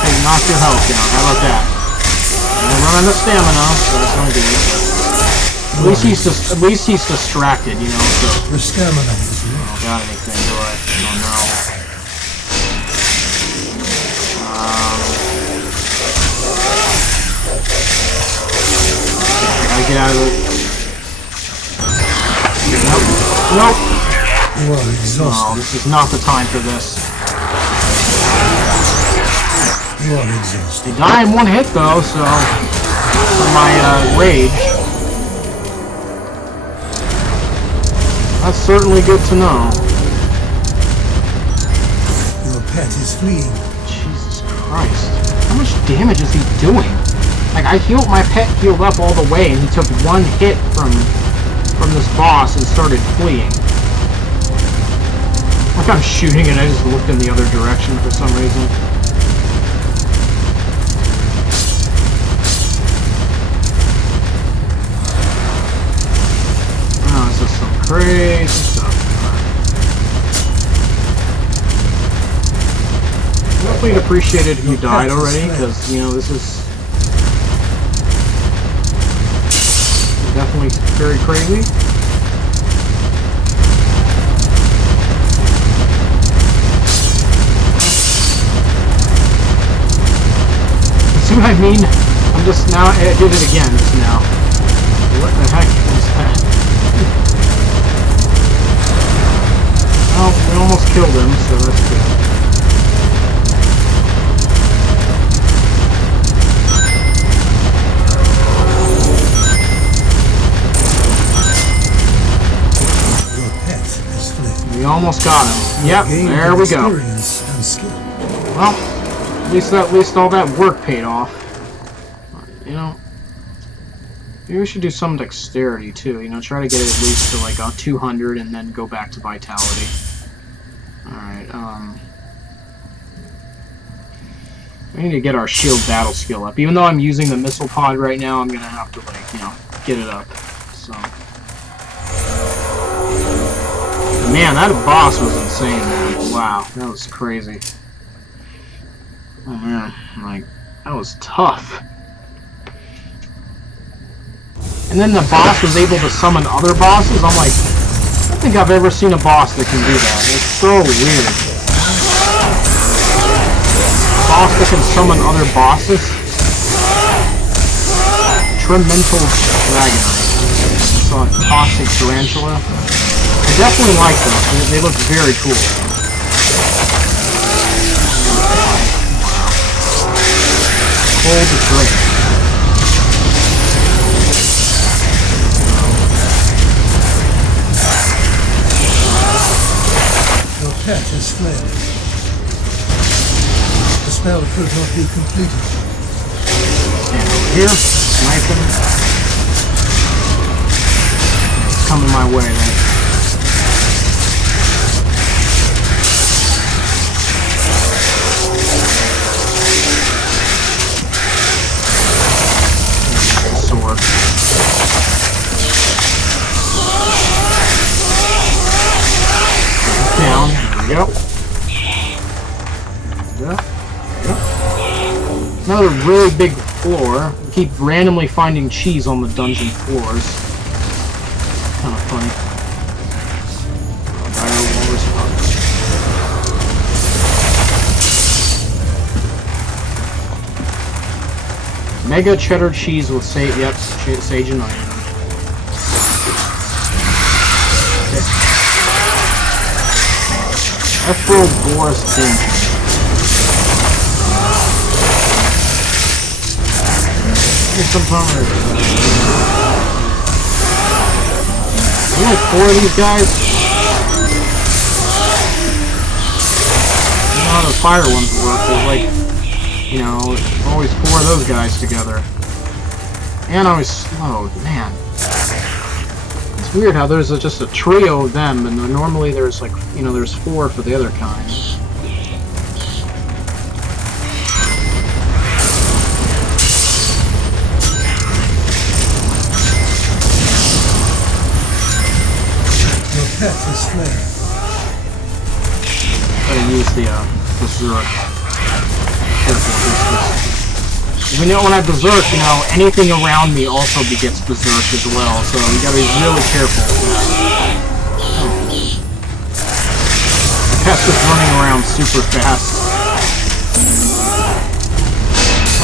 Hey, knock your health down. How about that? I'm running out of stamina, so that's not good. At least he's distracted, you know. So. Your stamina is low. I don't got anything, do I? Oh no. I gotta get out of it. Nope. Nope. You are Oh, exhausted. this is not the time for this. You are exhausted. They die in one hit though, so for my rage. That's certainly good to know. Your pet is fleeing. Jesus Christ. How much damage is he doing? Like, my pet healed up all the way, and he took one hit from this boss and started fleeing. Like I'm shooting and I just looked in the other direction for some reason. Oh, this is some crazy stuff. Definitely appreciated if you died already, because, you know, this is definitely very crazy. See what I mean? I'm just now, I did it again just now. What the heck was that? Oh, we almost killed him, so that's good. We almost got him. Yep, there we go. Well, at least all that work paid off. You know, maybe we should do some dexterity too. You know, try to get it at least to like 200 and then go back to vitality. Alright, we need to get our shield battle skill up. Even though I'm using the missile pod right now, I'm gonna have to, like, you know, get it up. So. Man, that boss was insane, man. Wow, that was crazy. Oh man, like, that was tough. And then the boss was able to summon other bosses. I'm like, I don't think I've ever seen a boss that can do that. It's so weird. A boss that can summon other bosses? Tremental Dragonite. I saw a Toxic Tarantula. I definitely like those. They look very cool. Cold drink. Your pet has fled. The spell could not be completed. Stand over here, snipe him. It's coming my way, right? Sword. Down. There we go. There we go. Another really big floor. We keep randomly finding cheese on the dungeon floors. Kind of funny. Mega cheddar cheese with sage and onion. Afro Boris Dinge. Here's some pumpers. There's only 4 of these guys. You know how the fire ones work. There's like, you know, always 4 of those guys together. And I was slowed, man. It's weird how there's just a trio of them, and normally there's like, you know, there's 4 for the other kinds. Your pet is fled. Gotta use the Zurich. We know when I berserk, you know, anything around me also gets berserked as well, so you gotta be really careful with that. The pest is running around super fast.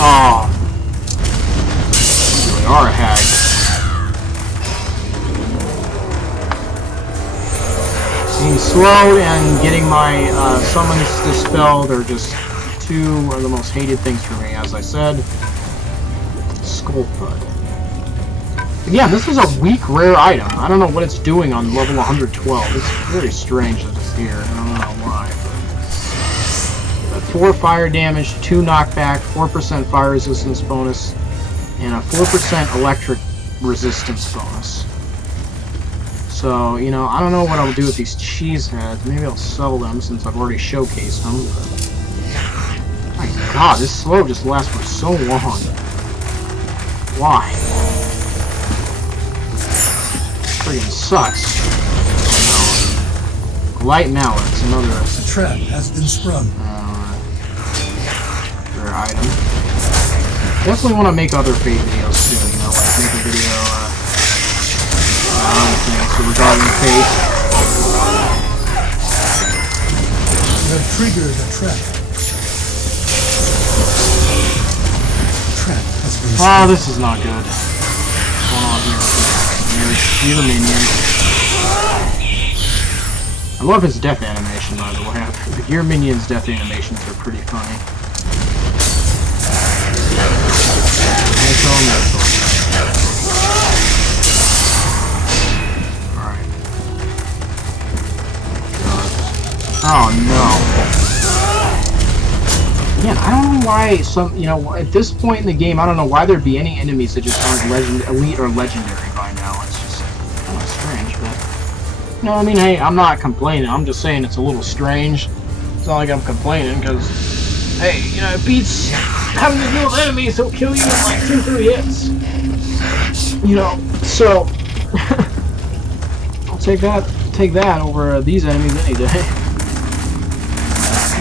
Oh. You really are a hag. Being slow and getting my summons dispelled are just two of the most hated things for me, as I said. Skull Thud. Yeah, this is a weak rare item. I don't know what it's doing on level 112. It's very strange that it's here. I don't know why. But 4 fire damage, 2 knockback, 4% fire resistance bonus, and a 4% electric resistance bonus. So, you know, I don't know what I'll do with these cheese heads. Maybe I'll sell them since I've already showcased them. But... my god, this slow just lasts for so long. Why? Friggin' sucks. Oh no. Light mallets, another... A trap has been sprung. Rare item. Definitely want to make other Fate videos too, you know, like make a video, regarding Fate. You have triggered a trap. Trap has been sprung. Oh, this is not good. What's going on here? Here's the minion. I love his death animation, by the way. The Gear Minion's death animations are pretty funny. Nice on this one. Alright. Oh no. Man, I don't know why some, you know, at this point in the game, I don't know why there'd be any enemies that just aren't elite or legendary by now. It's just kind of strange, but... you know, I mean, hey, I'm not complaining. I'm just saying it's a little strange. It's not like I'm complaining, because, hey, you know, it beats having to deal with enemies that'll kill you in like 2-3 hits. You know, so... I'll take that over these enemies any day.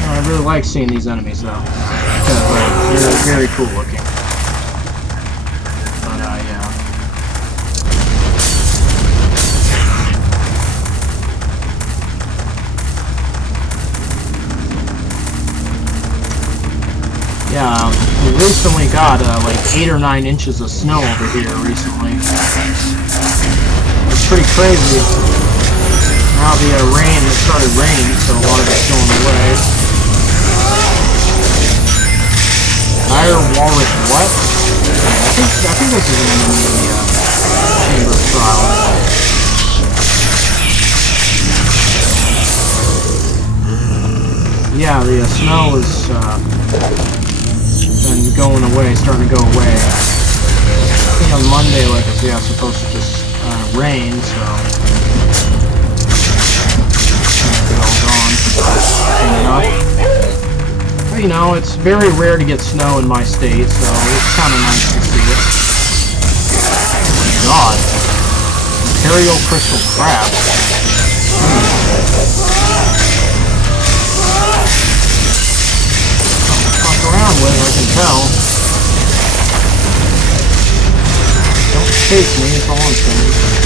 I really like seeing these enemies, though, because they're very cool looking. But, yeah. Yeah, we recently got, like 8 or 9 inches of snow over here recently. It's pretty crazy. Now the rain, it started raining, so a lot of it's going away. Iron Walrus, what? I think this is an enemy in the Chamber of Trials. Yeah, the snow has been going away, starting to go away. I think on Monday, like I said, it's supposed to just rain, so... it's all gone. But, you know, it's very rare to get snow in my state, so it's kind of nice to see it. Oh my god. Imperial Crystal Crab. Something to fuck around with, I can tell. Don't chase me, it's all I'm saying.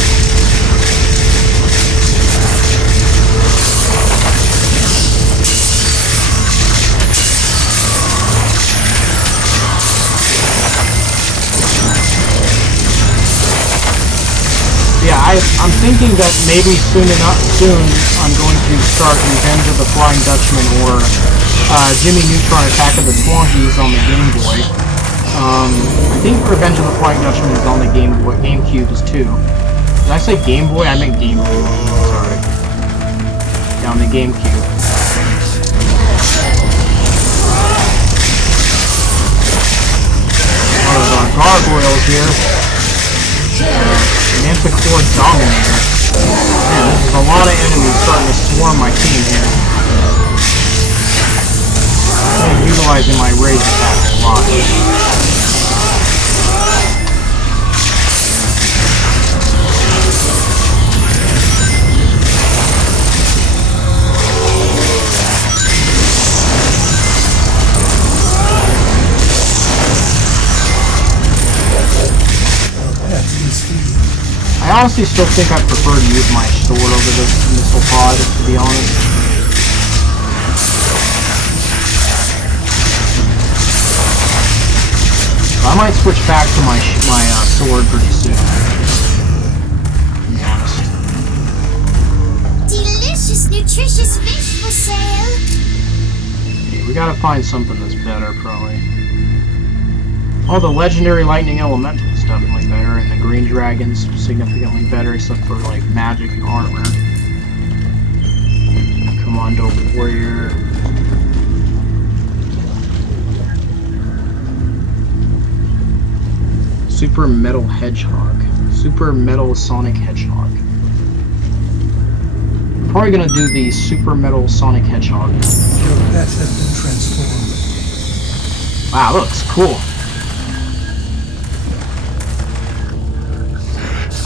Yeah, I'm thinking that maybe soon I'm going to start Revenge of the Flying Dutchman or Jimmy Neutron Attack of the Twonkies on the Game Boy. I think Revenge of the Flying Dutchman is on the GameCube too. Did I say Game Boy? I meant Game Boy. Sorry. Yeah, on the GameCube. A lot of gargoyles here. Manticore Dominator. Man, there's a lot of enemies starting to swarm my team here. I'm utilizing my rage attack a lot. I honestly still think I prefer to use my sword over this missile pod, to be honest. I might switch back to my sword pretty soon. To be honest. Delicious, nutritious fish for sale. Okay, we gotta find something that's better, probably. Oh, the legendary lightning elemental is definitely better, and the green dragon's significantly better, except for like magic and armor. Commando warrior. Super metal hedgehog. Super metal sonic hedgehog. I'm probably gonna do the super metal sonic hedgehog. Your pet has been transformed. Wow, looks cool.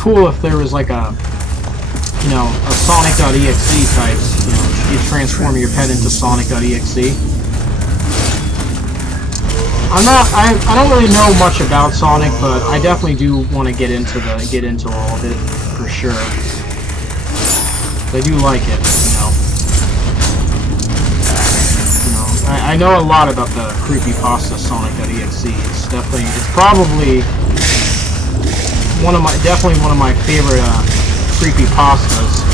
Cool if there was like a, you know, a Sonic.exe type, you know, you transform your pet into Sonic.exe. I don't really know much about Sonic, but I definitely do want to get into all of it for sure. I do like it, you know. I know a lot about the creepypasta Sonic.exe. It's probably definitely one of my favorite creepypastas.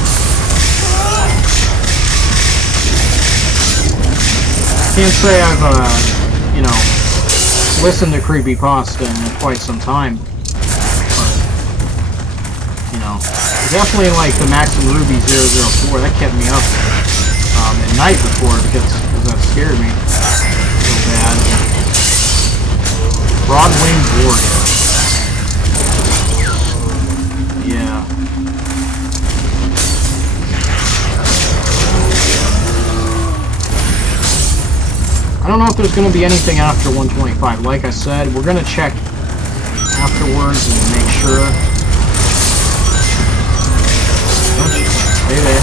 Can't say I've you know, listened to creepypasta in quite some time, but you know, definitely like the Max and Ruby 004. That kept me up at night before because that scared me so bad. Broad-winged warrior. Yeah. I don't know if there's going to be anything after 125. Like I said, we're going to check afterwards and make sure. Don't you? Stay there.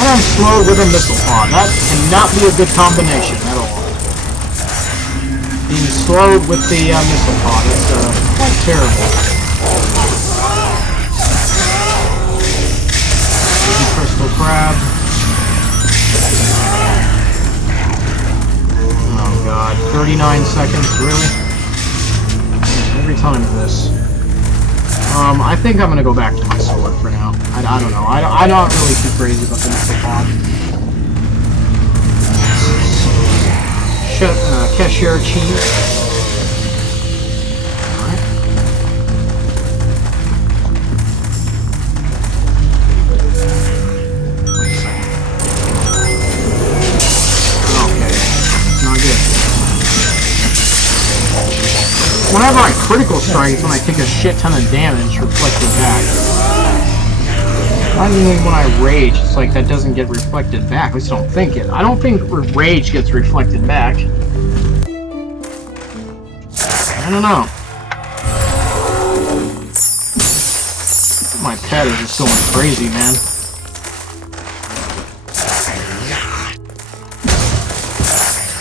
And I'm slowed with a missile pod. That cannot be a good combination at all. Being slowed with the missile pod, it's quite terrible. Baby crystal crab. Oh god, 39 seconds, really? Every time this. I think I'm gonna go back to my sword for now. I don't know. I'm not really too crazy about the missile pod. Cashier cheese. Alright. Wait a second. Okay. Not good. Whenever I critical strike, it's when I take a shit ton of damage reflected back. Not even when I rage, it's like that doesn't get reflected back. At least I don't think it. I don't think rage gets reflected back. I don't know. My pet is just going crazy, man.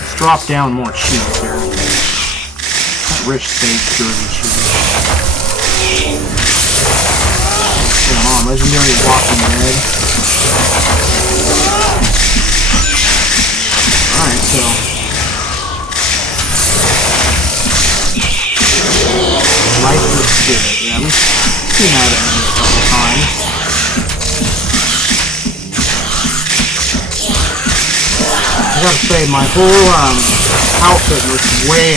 Let's drop down more cheese here. That rich steak, dirty cheese. What's going on? Legendary Walking Dead. Alright, so. Life or Spirit. Yeah, we've seen that a couple times. I gotta say, my whole outfit looks way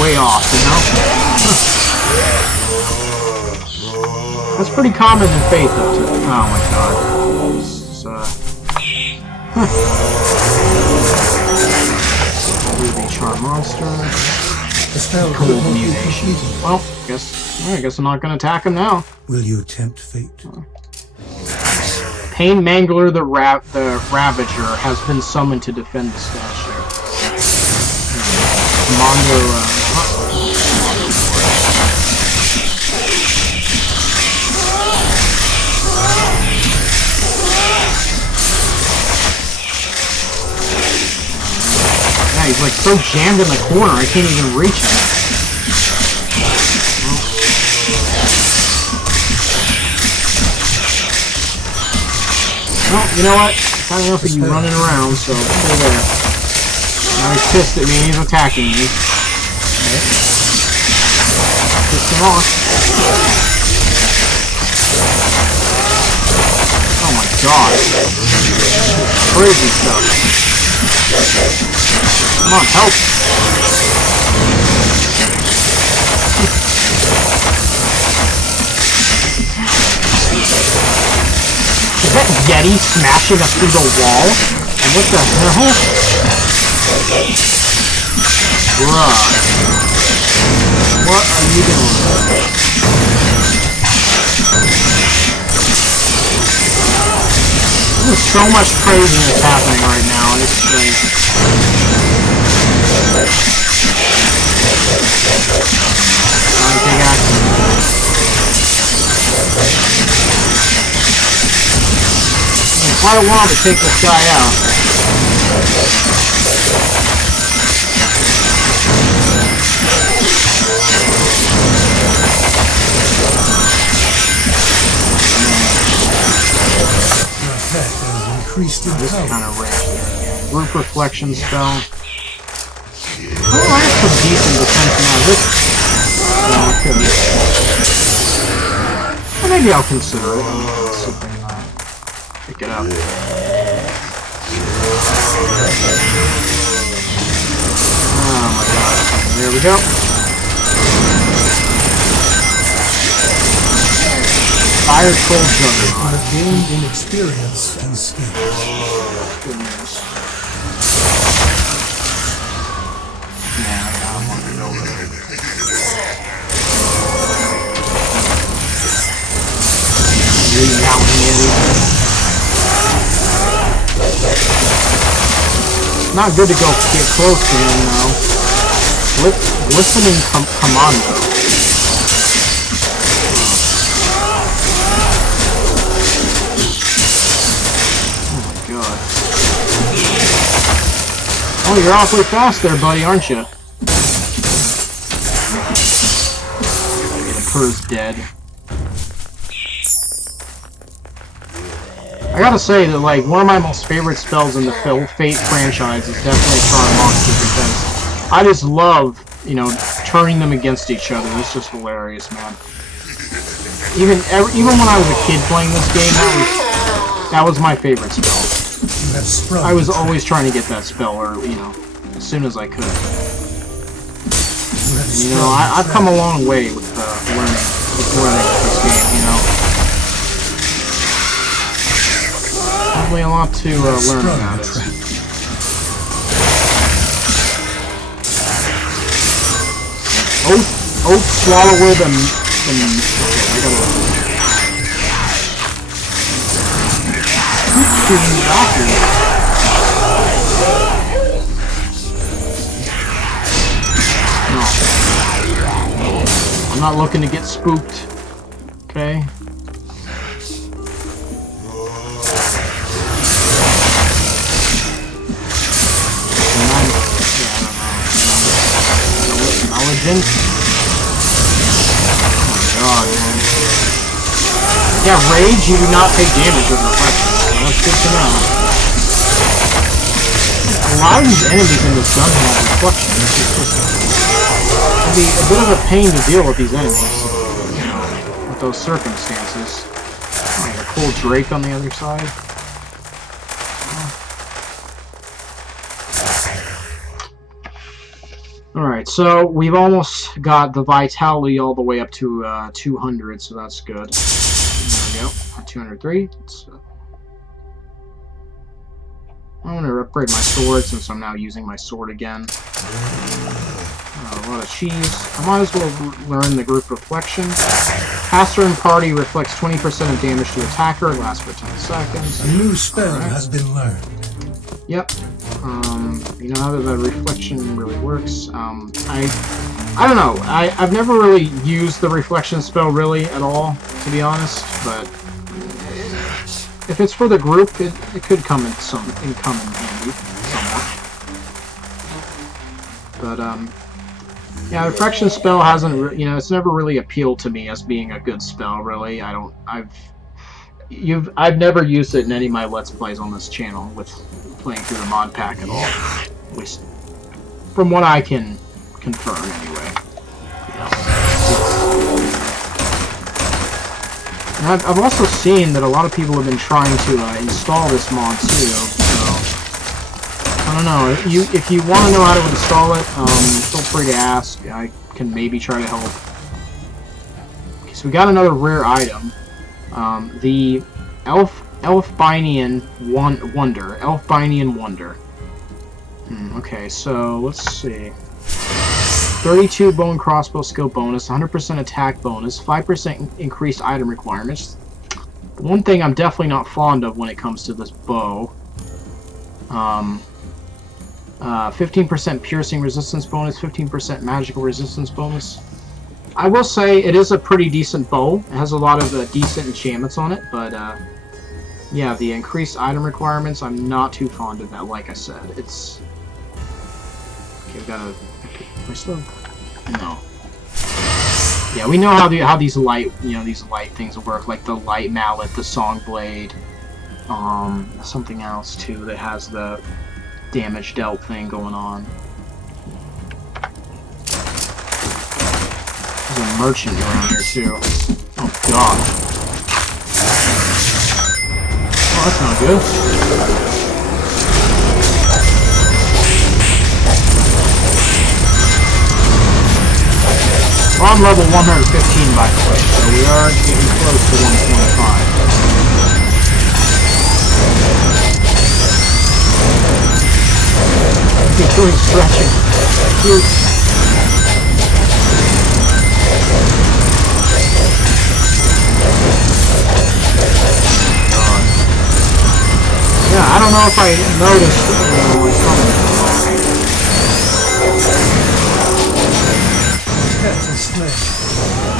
way off, you know? That's pretty common in Faith, though, too. Oh my god. This is, Ruby Charm Monster. Cold Mutation. Well, I guess I'm not gonna attack him now. Will you tempt fate? Pain Mangler the Ravager has been summoned to defend the statue. Commando, He's like so jammed in the corner, I can't even reach him. Well, you know what? It's not enough of you running around, so stay there. Now he's pissed at me, he's attacking me. Okay. Pissed him off. Oh my god. Crazy stuff. Come on, help! Is that Yeti smashing us through the wall? And what the hell? Bruh. What are you doing? There's so much craziness happening right now, and it's like... Trying to take action. It's quite a while to take this guy out. This kind of rage. Roof reflection spell. Oh, I have some decent defense now. This. No, I could. Well, maybe I'll consider it. Let's see if I can pick it up. Oh my god. There we go. Fire Troll Juggernaut. I've gained in experience and skill. Good news. Man, I gotta want it over. Really mountain Yeti. Not good to go get close to him though. Glistening commando. Oh, you're awfully fast there, buddy, aren't you? Kerr's dead. I gotta say that, like, one of my most favorite spells in the Fate franchise is definitely Charm Monster, because I just love, you know, turning them against each other. It's just hilarious, man. Even when I was a kid playing this game, that was my favorite spell. I was always trying to get that spell, or, you know, as soon as I could. You know, I've come a long way with learning this game, you know. Definitely a lot to learn about it. Oak Swallower the... Okay, I gotta... No. I'm not looking to get spooked. Okay. Intelligence. Oh my god, man. Yeah, rage, you do not take damage with reflection. That's good to know. A lot of these enemies in this dungeon have reflection. It'd be a bit of a pain to deal with these enemies, you know, with those circumstances. Like a cool Drake on the other side. Alright, so we've almost got the vitality all the way up to 200, so that's good. There we go, 203. I'm going to upgrade my sword since I'm now using my sword again. A lot of cheese. I might as well learn the group reflection. Caster and party reflects 20% of damage to attacker, lasts for 10 seconds. A new spell has been learned. Yep. You know how the reflection really works. I don't know. I've never really used the reflection spell really at all, to be honest, but if it's for the group, it could come in handy somewhat. But yeah, refraction spell hasn't, you know, it's never really appealed to me as being a good spell. Really, I've never used it in any of my Let's Plays on this channel with playing through the mod pack at all. At least from what I can confirm, anyway. And I've also seen that a lot of people have been trying to install this mod too, so I don't know. If you want to know how to install it, feel free to ask. I can maybe try to help. Okay, so we got another rare item. The Elfbinian Wonder. Elfbinian Wonder. Okay, so let's see. 32 bone crossbow skill bonus, 100% attack bonus, 5% increased item requirements. One thing I'm definitely not fond of when it comes to this bow. 15% piercing resistance bonus, 15% magical resistance bonus. I will say it is a pretty decent bow. It has a lot of decent enchantments on it, but yeah, the increased item requirements, I'm not too fond of that. Like I said, it's okay. I've got a. Am I still? No. Yeah, we know how these light, these light things work, like the light mallet, the song blade, something else too that has the damage dealt thing going on. There's a merchant around here too. Oh god. Oh, that's not good. Well, I'm level 115 by the way, so we are getting close to 125. Keep doing stretching. Cute. God. Yeah, I don't know if I noticed what's coming.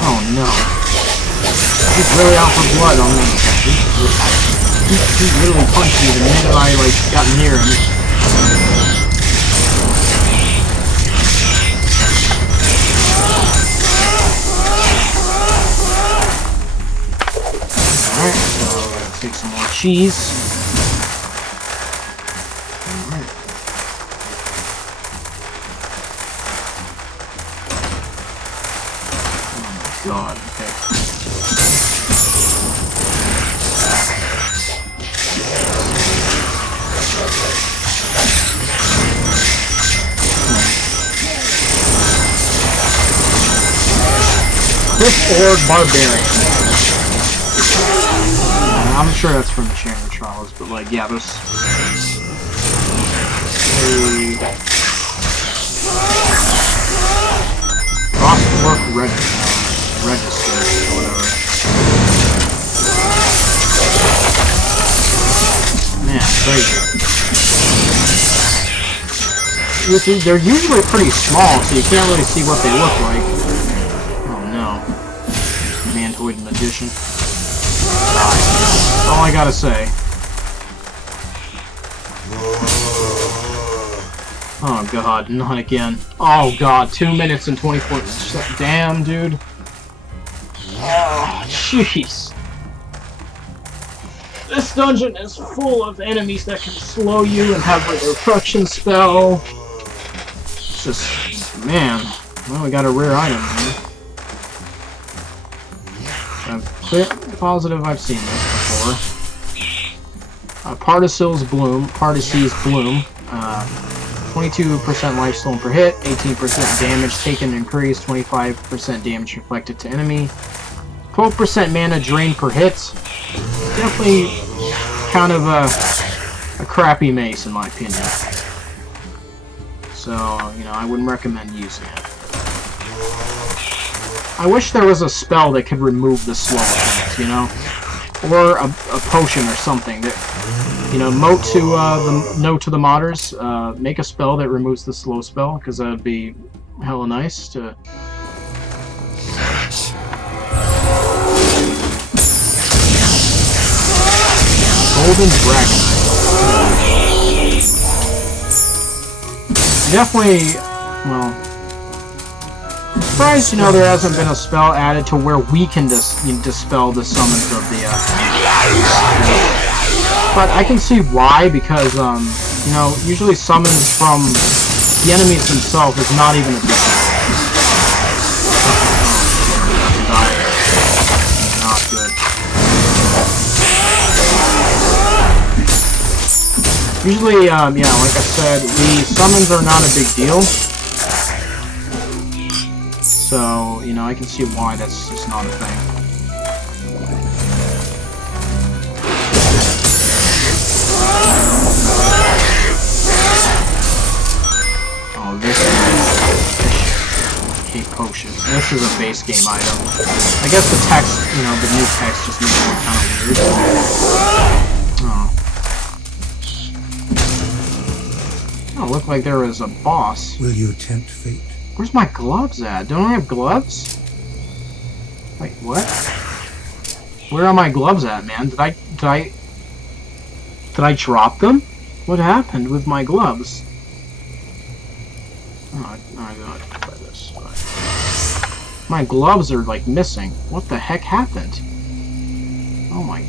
Oh no. He's really out for blood on me. He literally punched me the minute I got near him. Alright, so we're gonna take some more cheese. Alright. God, okay. Cliff-Org Barbarian. I'm sure that's from the Chamber Trials, but yeah, there's Frostwork Register, or whatever. Man, crazy. They're usually pretty small, so you can't really see what they look like. Oh no. Mantoid Magician. That's all I gotta say. Oh god, not again. Oh god, 2 minutes and 24. Damn, dude. Oh, jeez. This dungeon is full of enemies that can slow you and have like a refraction spell. It's just, man. Well, we got a rare item here. I'm positive I've seen this before. Partice's Bloom. 22% life stolen per hit, 18% damage taken increased, 25% damage reflected to enemy, 12% mana drain per hit. Definitely kind of a crappy mace in my opinion. So, I wouldn't recommend using it. I wish there was a spell that could remove the slow effects, or a potion or something that, note to the modders, make a spell that removes the slow spell, because that would be hella nice to. Golden Dragonite. Definitely Well, I'm surprised, you know, there hasn't been a spell added to where we can dispel the summons of the, but I can see why, because, you know, usually summons from the enemies themselves is not even a big deal. Not good. Usually, yeah, like I said, the summons are not a big deal. So, you know, I can see why that's just not a thing. Oh, this is a potion. This is a base game item. I guess the text, you know, the new text just makes it look kind of weird. Oh. Oh, it looked like there was a boss. Will you tempt fate? Where's my gloves at? Don't I have gloves? Wait, what? Where are my gloves at, man? Did I drop them? What happened with my gloves? Oh, I gotta try this. My gloves are like missing. What the heck happened? Oh my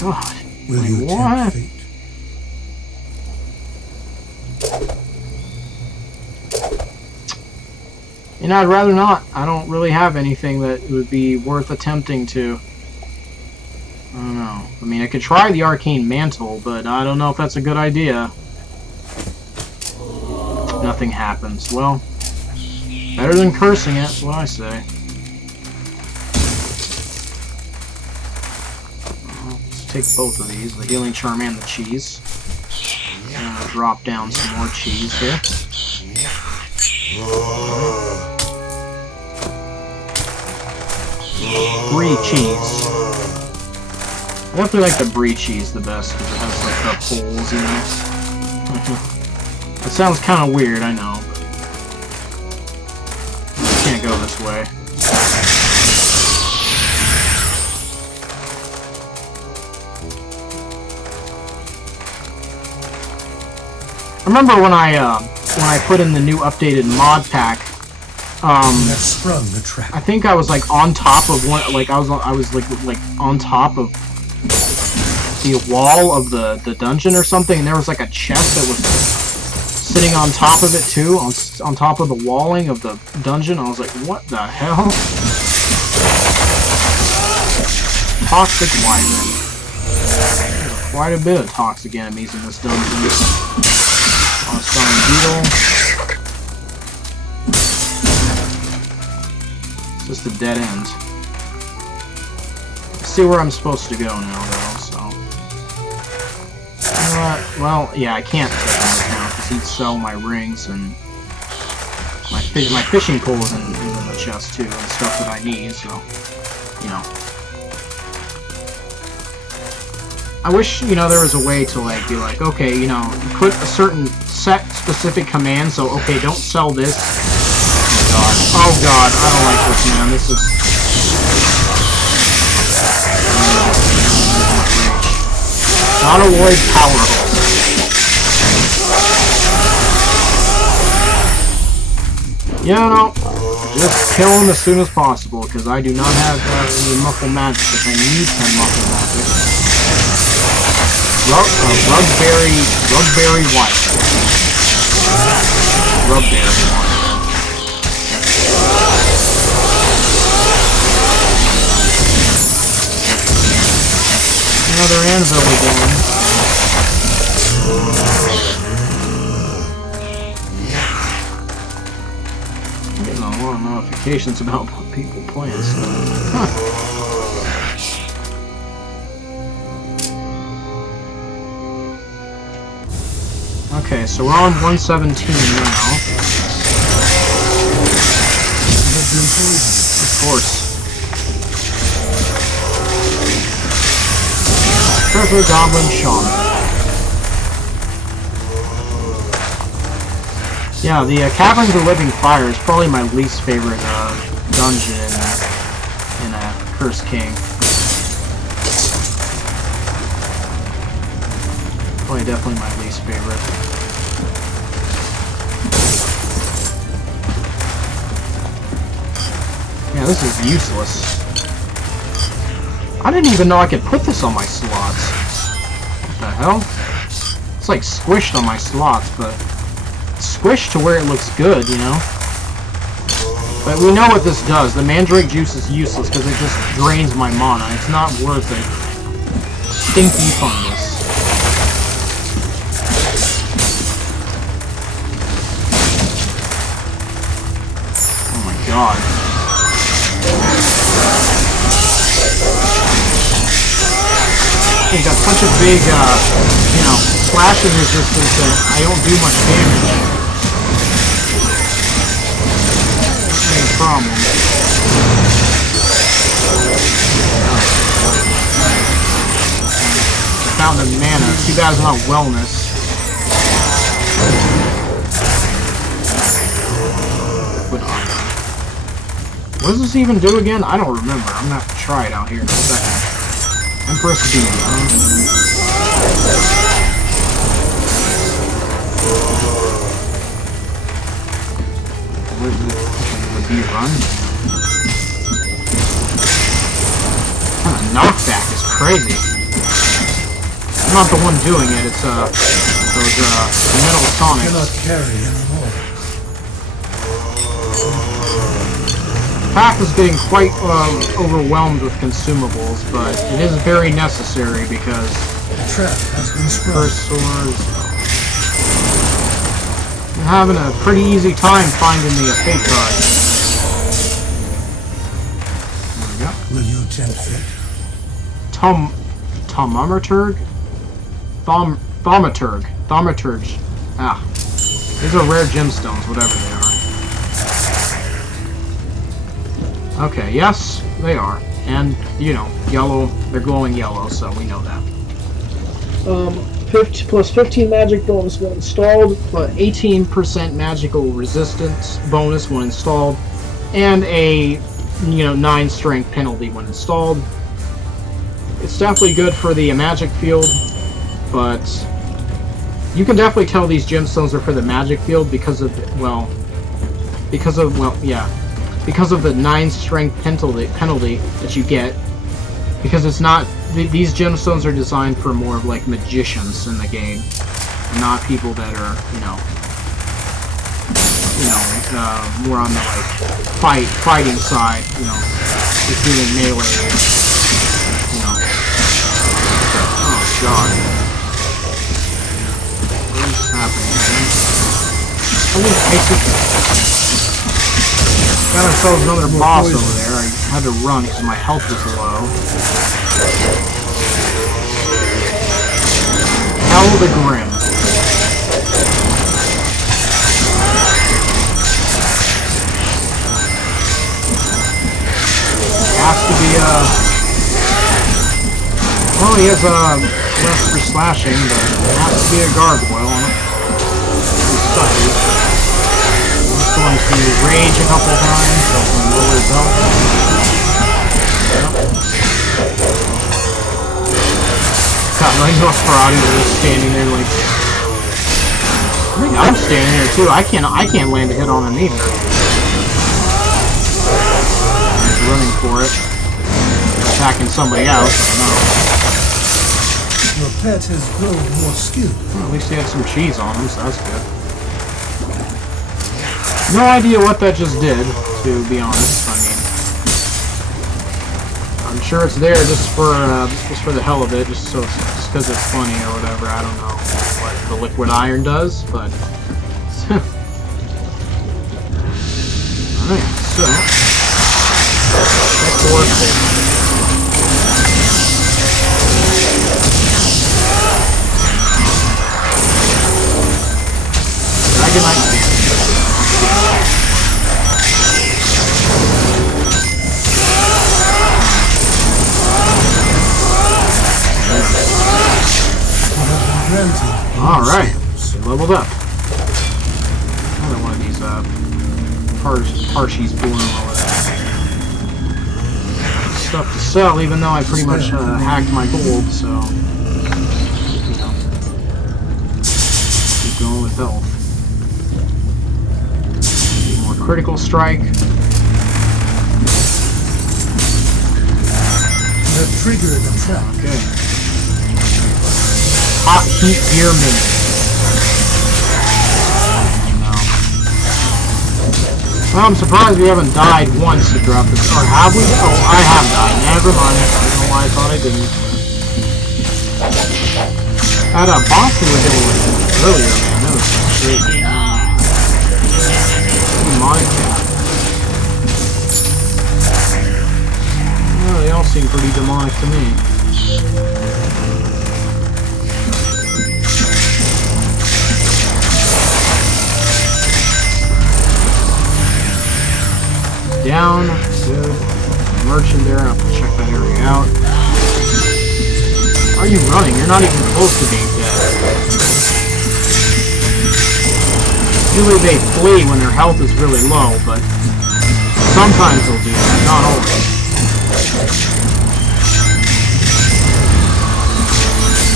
god. Will you what? tempt fate? You know, I'd rather not. I don't really have anything that would be worth attempting to. I don't know. I mean, I could try the Arcane Mantle, but I don't know if that's a good idea. Nothing happens. Well, better than cursing it, what I say. Well, let's take both of these, the Healing Charm and the cheese. Drop down some more cheese here. 3 cheese. I definitely like the brie cheese the best because it has like the holes, you know. That sounds kind of weird, I know. But I can't go this way. I remember when I put in the new updated Modpack. That sprung the trap. I think I was like on top of one, like I was like on top of the wall of the dungeon or something, and there was like a chest that was sitting on top of it too, on top of the walling of the dungeon. I was like, what the hell? Toxic wyvern. There's quite a bit of toxic enemies in this dungeon. Stone beetle. Just a dead end. Let's see where I'm supposed to go now, though, so. You know what? Well, yeah, I can't take him right now, because he'd sell my rings, and my fishing pole is in the chest, too, and stuff that I need, so, you know. I wish, you know, there was a way to, like, be like, okay, you know, put a certain set specific command, so, okay, don't sell this. Oh god, I don't like this, man. This is... Not avoid power hole. Yeah, no. Just kill him as soon as possible, because I do not have any muffle magic, if I need some muffle magic. Rugberry white. Rugberry white. Another anvil again. I'm getting a lot of notifications about people playing stuff. Huh. Okay, so we're on 117 now. Of course. Treasure Goblin Shaman. Yeah, the Caverns of Living Fire is probably my least favorite dungeon in Cursed King. Probably definitely my least favorite. Yeah, this is useless. I didn't even know I could put this on my slots. What the hell? It's like squished on my slots, but squished to where it looks good, you know? But we know what this does. The mandrake juice is useless because it just drains my mana. It's not worth it. Stinky fungus. Oh my god. He's got such a big, you know, slashing resistance that I don't do much damage. Not any problem. I found the mana. Too bad it's not wellness. What does this even do again? I don't remember. I'm gonna have to try it out here in a second. Empress B. Where's the B run? What kind of knockback is crazy. I'm not the one doing it, it's those metal sonics. Cannot carry anymore. Pack is getting quite overwhelmed with consumables, but it is very necessary because The trap has been sprung. first swords. I'm having a pretty easy time finding the fate card. There we go. Will you attempt fate? Thaumaturg? Thaumaturg. Ah. These are rare gemstones, whatever they are. Okay, yes, they are. And, you know, yellow, they're glowing yellow, so we know that. 15 magic bonus when installed, But 18% magical resistance bonus when installed, and a, you know, 9 strength penalty when installed. It's definitely good for the magic field, but you can definitely tell these gemstones are for the magic field because of, because of the 9 strength penalty that you get, because it's not, these gemstones are designed for more of like magicians in the game, not people that are, more on the like fighting side, just doing melee, Oh god. What is happening here? Got ourselves another boss over there. I had to run because my health was low. Hell the Grim. Has to be well, he has less for slashing, but it has to be a gargoyle on it. Going to rage a couple times, so we can lower his health. God, my Nosferatu is just standing there like. I think I'm standing there too. I can't land a hit on him either. He's running for it. Attacking somebody else, I don't know. Your pet has grown more skilled. Well, at least he had some cheese on him, so that's good. No idea what that just did, to be honest. I mean, I'm sure it's there just for the hell of it, just because it's funny or whatever. I don't know what the liquid iron does, but alright, so that's the worst thing. Dragonite Dance. Alright, leveled up. Another one of these Parshies born over there. Stuff to sell, even though I pretty much hacked my gold, so keep going with health. More critical strike. Trigger the trap. Okay. Hot heat gear mini. Well, I'm surprised we haven't died once to drop this. Or have we? Oh, I have died. Never mind. I don't know why I thought I didn't. Had a boss we were hitting with earlier, man. That was crazy. Modpack. Well, they all seem pretty demonic to me. Down, good. Merchant there, I'll have to check that area out. Why are you running? You're not even close to being dead. Usually they flee when their health is really low, but sometimes they'll do that, not always.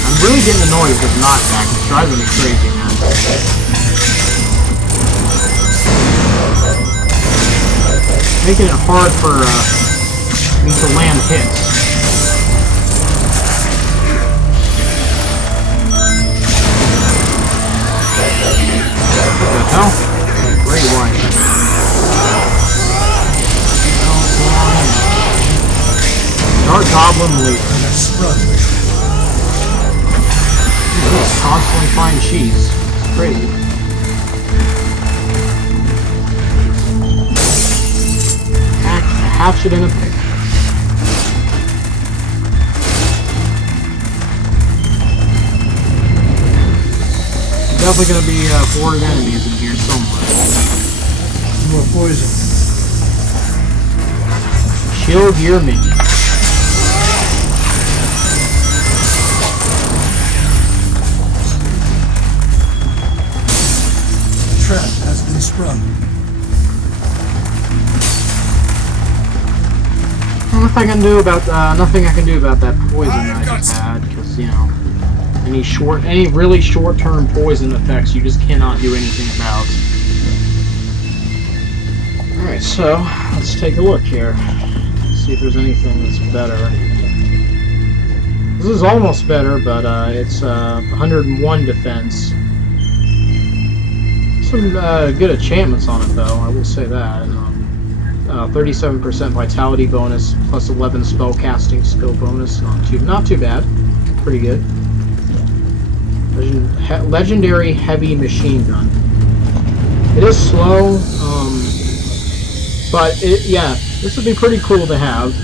I'm really getting annoyed with Modpack. It's driving me crazy, man. Making it hard for me to land hits. What the hell? Great line. Dark Goblin Leader. He's constantly finding cheese. It's crazy. Hatchet and a pick. Definitely gonna be horde enemies in here somewhere. More poison. Shield your minion. Trap has been sprung. Nothing I can do about that poison I just had, because you know, any really short-term poison effects you just cannot do anything about. All right, so let's take a look here, see if there's anything that's better. This is almost better, but it's 101 defense. Some good enchantments on it, though. I will say that. 37% vitality bonus plus 11 spell casting skill bonus. Not too bad. Pretty good. Legendary heavy machine gun. It is slow, but yeah, this would be pretty cool to have.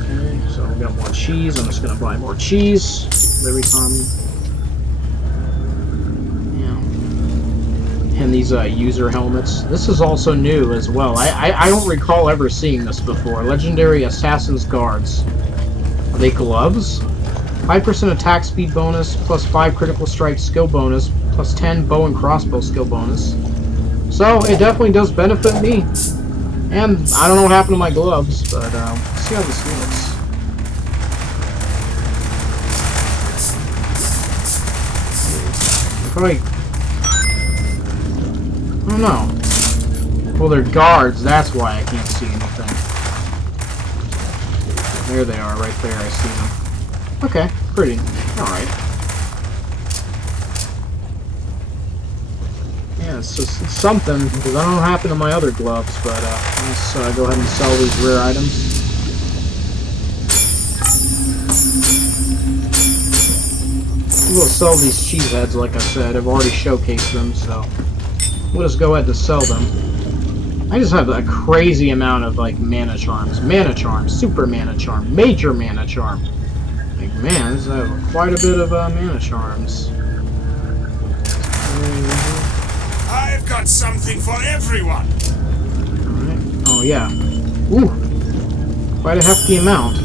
Okay, so we got more cheese. I'm just gonna buy more cheese every time. And these user helmets. This is also new as well. I don't recall ever seeing this before. Legendary Assassin's Guards. Are they gloves? 5% attack speed bonus, plus 5 critical strike skill bonus, plus 10 bow and crossbow skill bonus. So it definitely does benefit me. And I don't know what happened to my gloves, but let's see how this looks. Probably, I don't know. Well, they're guards, that's why I can't see anything. There they are, right there, I see them. Okay, pretty. Alright. Yeah, it's just something, because I don't know what happened to my other gloves, but let's go ahead and sell these rare items. We'll sell these cheese heads, like I said. I've already showcased them, so we'll just go ahead and sell them. I just have a crazy amount of like mana charms, super mana charm, major mana charm. Like man, I have quite a bit of mana charms. I've got something for everyone. Alright. Oh yeah. Ooh, quite a hefty amount.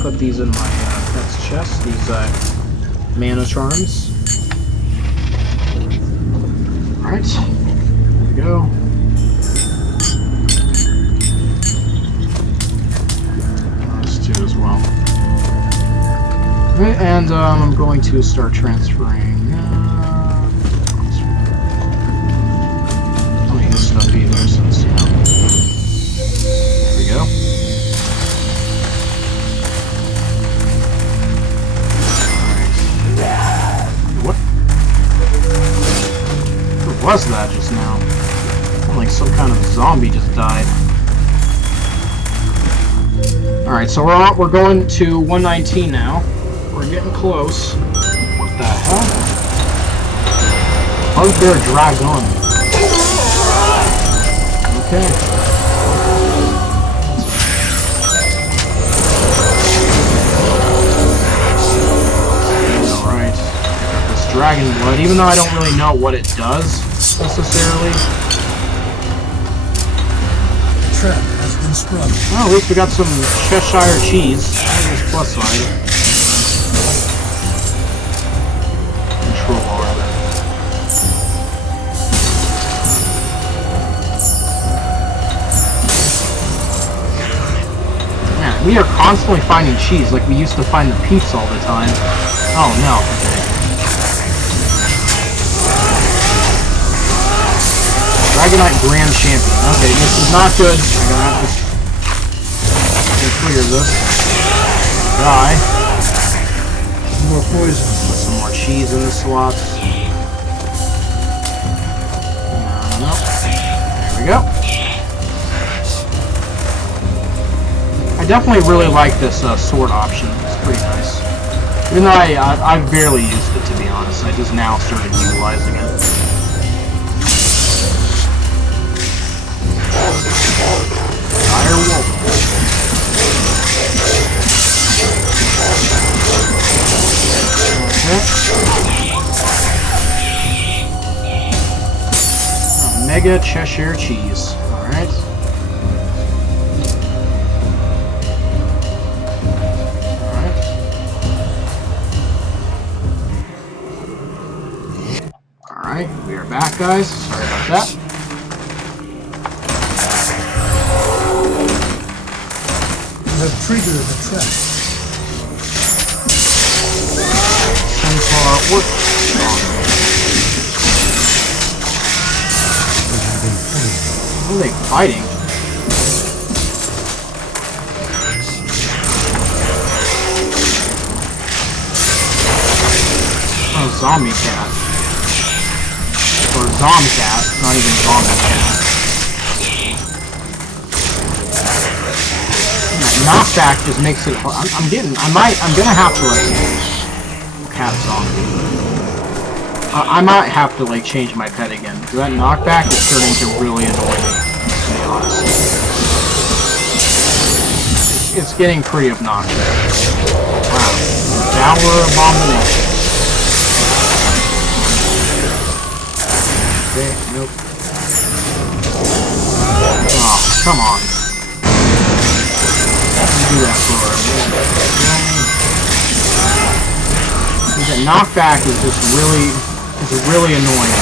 Put these in my pet's chest, these mana charms. Alright, there we go. Those two as well. Alright, and I'm going to start transferring. I don't need this stuff either. was that just now? Like some kind of zombie just died. Alright, so we're going to 119 now. We're getting close. What the hell? Bugbear dragged on. Okay. Alright. Got this dragon blood, even though I don't really know what it does necessarily. Trap has been sprung. Well, at least we got some Cheshire cheese. There's plus side. Control R. Man, we are constantly finding cheese like we used to find the peeps all the time. Oh no. Dragonite Grand Champion. Okay, this is not good. I'm gonna have to clear this. Die. More poison. Put some more cheese in the slots. Nope. There we go. I definitely really like this sword option. It's pretty nice. Even though I barely used it, to be honest. I just now started utilizing it. Dire Wolf. Okay. Mega Cheshire cheese. Alright. Alright. Alright, we are back, guys. Sorry about that. Have triggered the trap. Centaur, what? What are they fighting? Oh, zombie cat. Or Zomcat, not even zombie cat. Knockback just makes it hard. I'm gonna have to like cat zombie. I might have to like change my pet again because that knockback is starting to really annoy me, to be honest. It's getting pretty obnoxious. Wow. Downward Abomination. Okay, nope. Oh, come on. Do that for her. The knockback is just really annoying.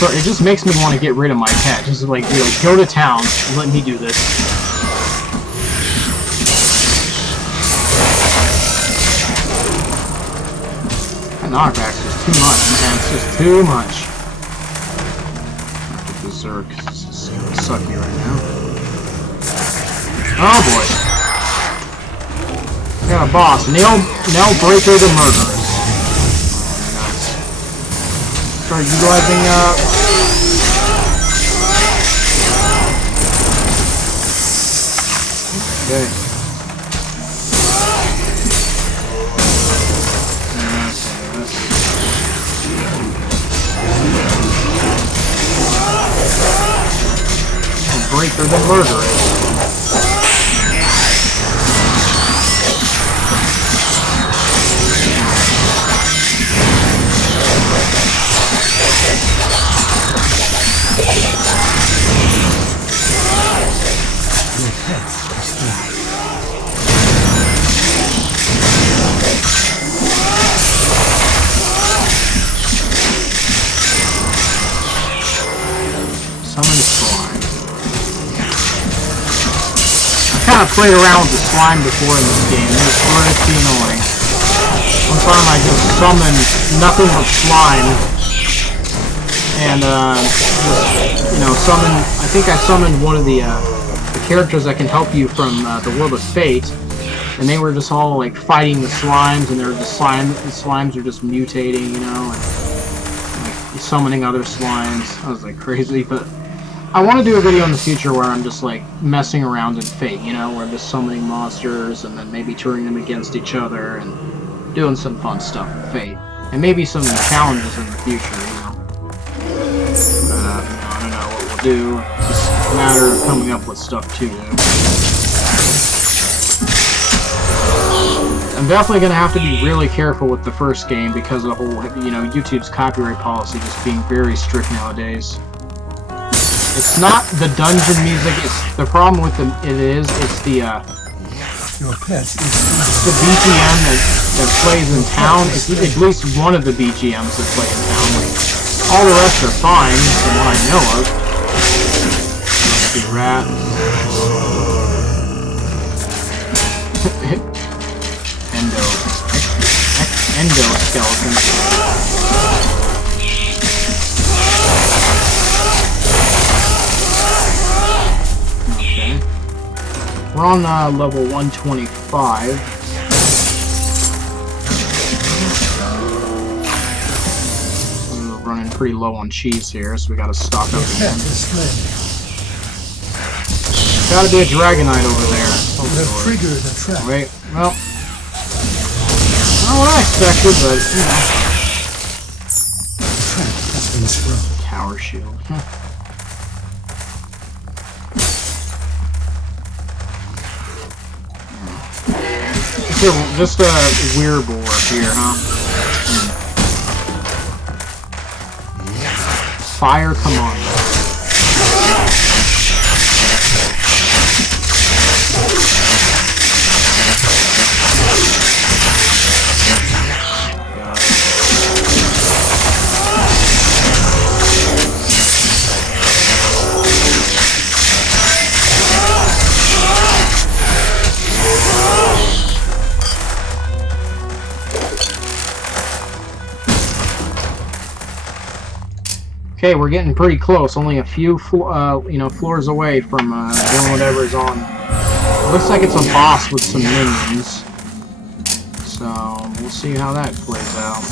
But it just makes me want to get rid of my pet. Just like, go to town and let me do this. That knockback's just too much, man. It's just too much. Berserk. It's gonna suck me right now. Oh boy. We got a boss. Nailbreaker the Murderers. Nice. Start utilizing Okay. Breaker the Murderers. I played around with the slime before in this game, and it's pretty annoying. One time I just summoned nothing but slime, and I think I summoned one of the characters that can help you from the World of Fate, and they were just all like fighting the slimes, and they were just the slimes are just mutating, you know, and like summoning other slimes. That was like crazy, but I want to do a video in the future where I'm just like messing around in Fate, you know, where I'm just summoning monsters and then maybe turning them against each other and doing some fun stuff in Fate, and maybe some challenges in the future, you know. I don't know what we'll do. It's just a matter of coming up with stuff to do. I'm definitely going to have to be really careful with the first game because of the whole, you know, YouTube's copyright policy just being very strict nowadays. It's not the dungeon music, it's the problem with it's the Your pet is the BGM that plays in town. It's at least one of the BGMs that play in town. Like, all the rest are fine, from what I know of. Big rat. Endoskeleton. Okay. We're on level 125. Running pretty low on cheese here, so we gotta stock up again. Gotta be a Dragonite over there. Trigger the trap. Wait, well, not what I expected, but you know. Trap has been sprung. Tower shield. Just a weird boar here, huh? Fire command. Okay, we're getting pretty close. Only a few, floors away from doing whatever's on. It looks like it's a boss with some minions. So we'll see how that plays out.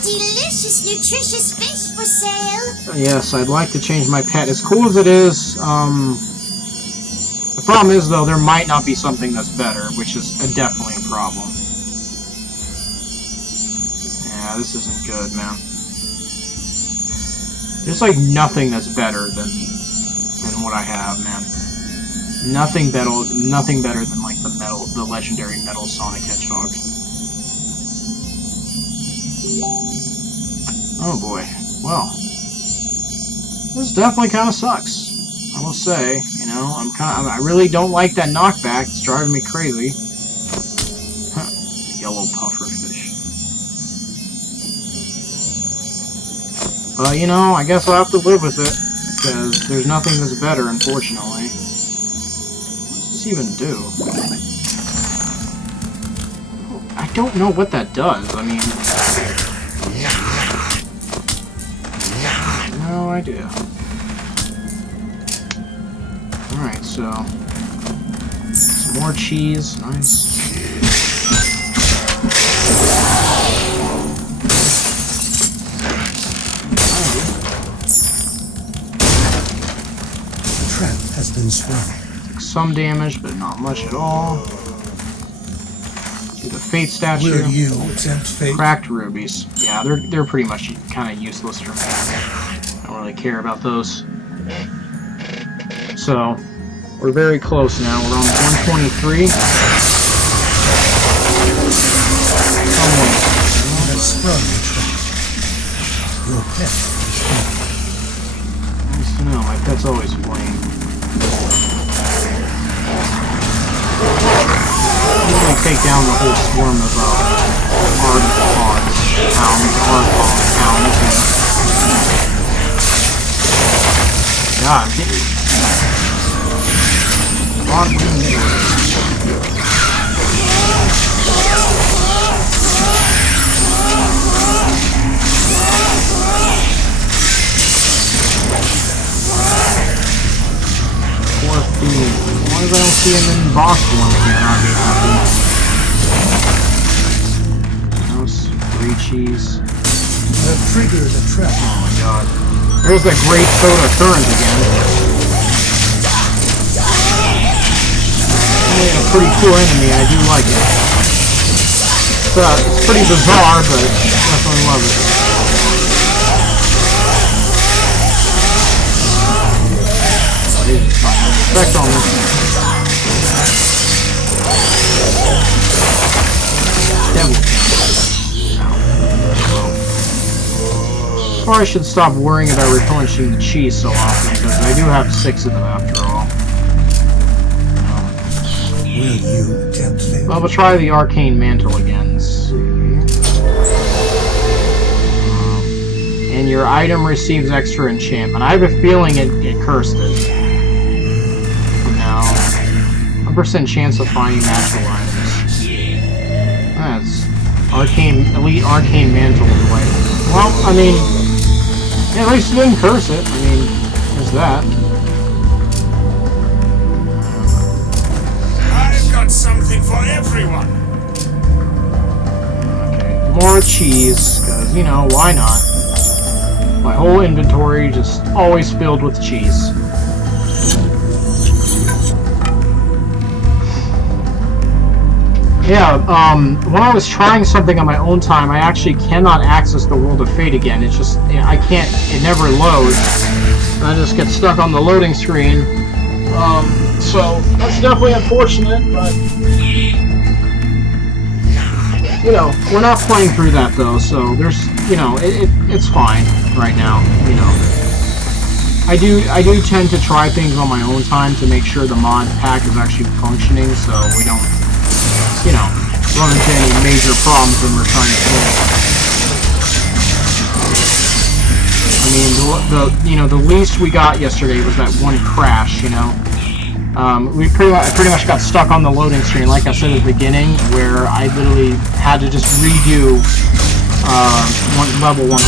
Delicious, nutritious fish for sale. Yes, I'd like to change my pet. As cool as it is, the problem is though there might not be something that's better, which is definitely a problem. Yeah, this isn't good, man. There's like nothing that's better than what I have, man. Nothing better than like the legendary Metal Sonic Hedgehog. Oh boy. Well, this definitely kind of sucks. I will say, you know, I really don't like that knockback. It's driving me crazy. Huh. Yellow pufferfish. But, you know, I guess I'll have to live with it, because there's nothing that's better, unfortunately. What does this even do? I don't know what that does. I mean... no idea. Alright, so... some more cheese. Nice. Has been sprung. Took some damage, but not much at all. Do the fate statue. Will you attempt fate? Cracked rubies. Yeah, they're pretty much kind of useless for me. I don't really care about those. So we're very close now. We're on 123. Has sprung the trap. Your pet is sprung. Nice to know. My pet's always playing. I'm gonna take down the whole swarm of God, As long as I don't see him in boss one again, I'll be happy. Free cheese. I've triggered a trap. Oh my god. There's the great soda current again. A pretty cool enemy, I do like it. It's pretty bizarre, but definitely love it. Effect on this. Devil. Or I should stop worrying about replenishing the cheese so often, because I do have 6 of them after all. Will you tempt me? Well, we'll try the arcane mantle again. Let's see. And your item receives extra enchantment. I have a feeling it cursed it. No. 1% chance of finding natural items. That's elite arcane mantle is like. Well, I mean, yeah, at least it didn't curse it. I mean, there's that. Something for everyone. Okay, more cheese, because, you know, why not? My whole inventory just always filled with cheese. Yeah, when I was trying something on my own time, I actually cannot access the World of Fate again. It's just, I can't, it never loads. I just get stuck on the loading screen. So, that's definitely unfortunate, but, you know, we're not playing through that, though, so there's, you know, it's fine right now, you know. I do tend to try things on my own time to make sure the mod pack is actually functioning, so we don't, you know, run into any major problems when we're trying to play. I mean, the least we got yesterday was that one crash, you know. I pretty much got stuck on the loading screen, like I said at the beginning, where I literally had to just redo level 100.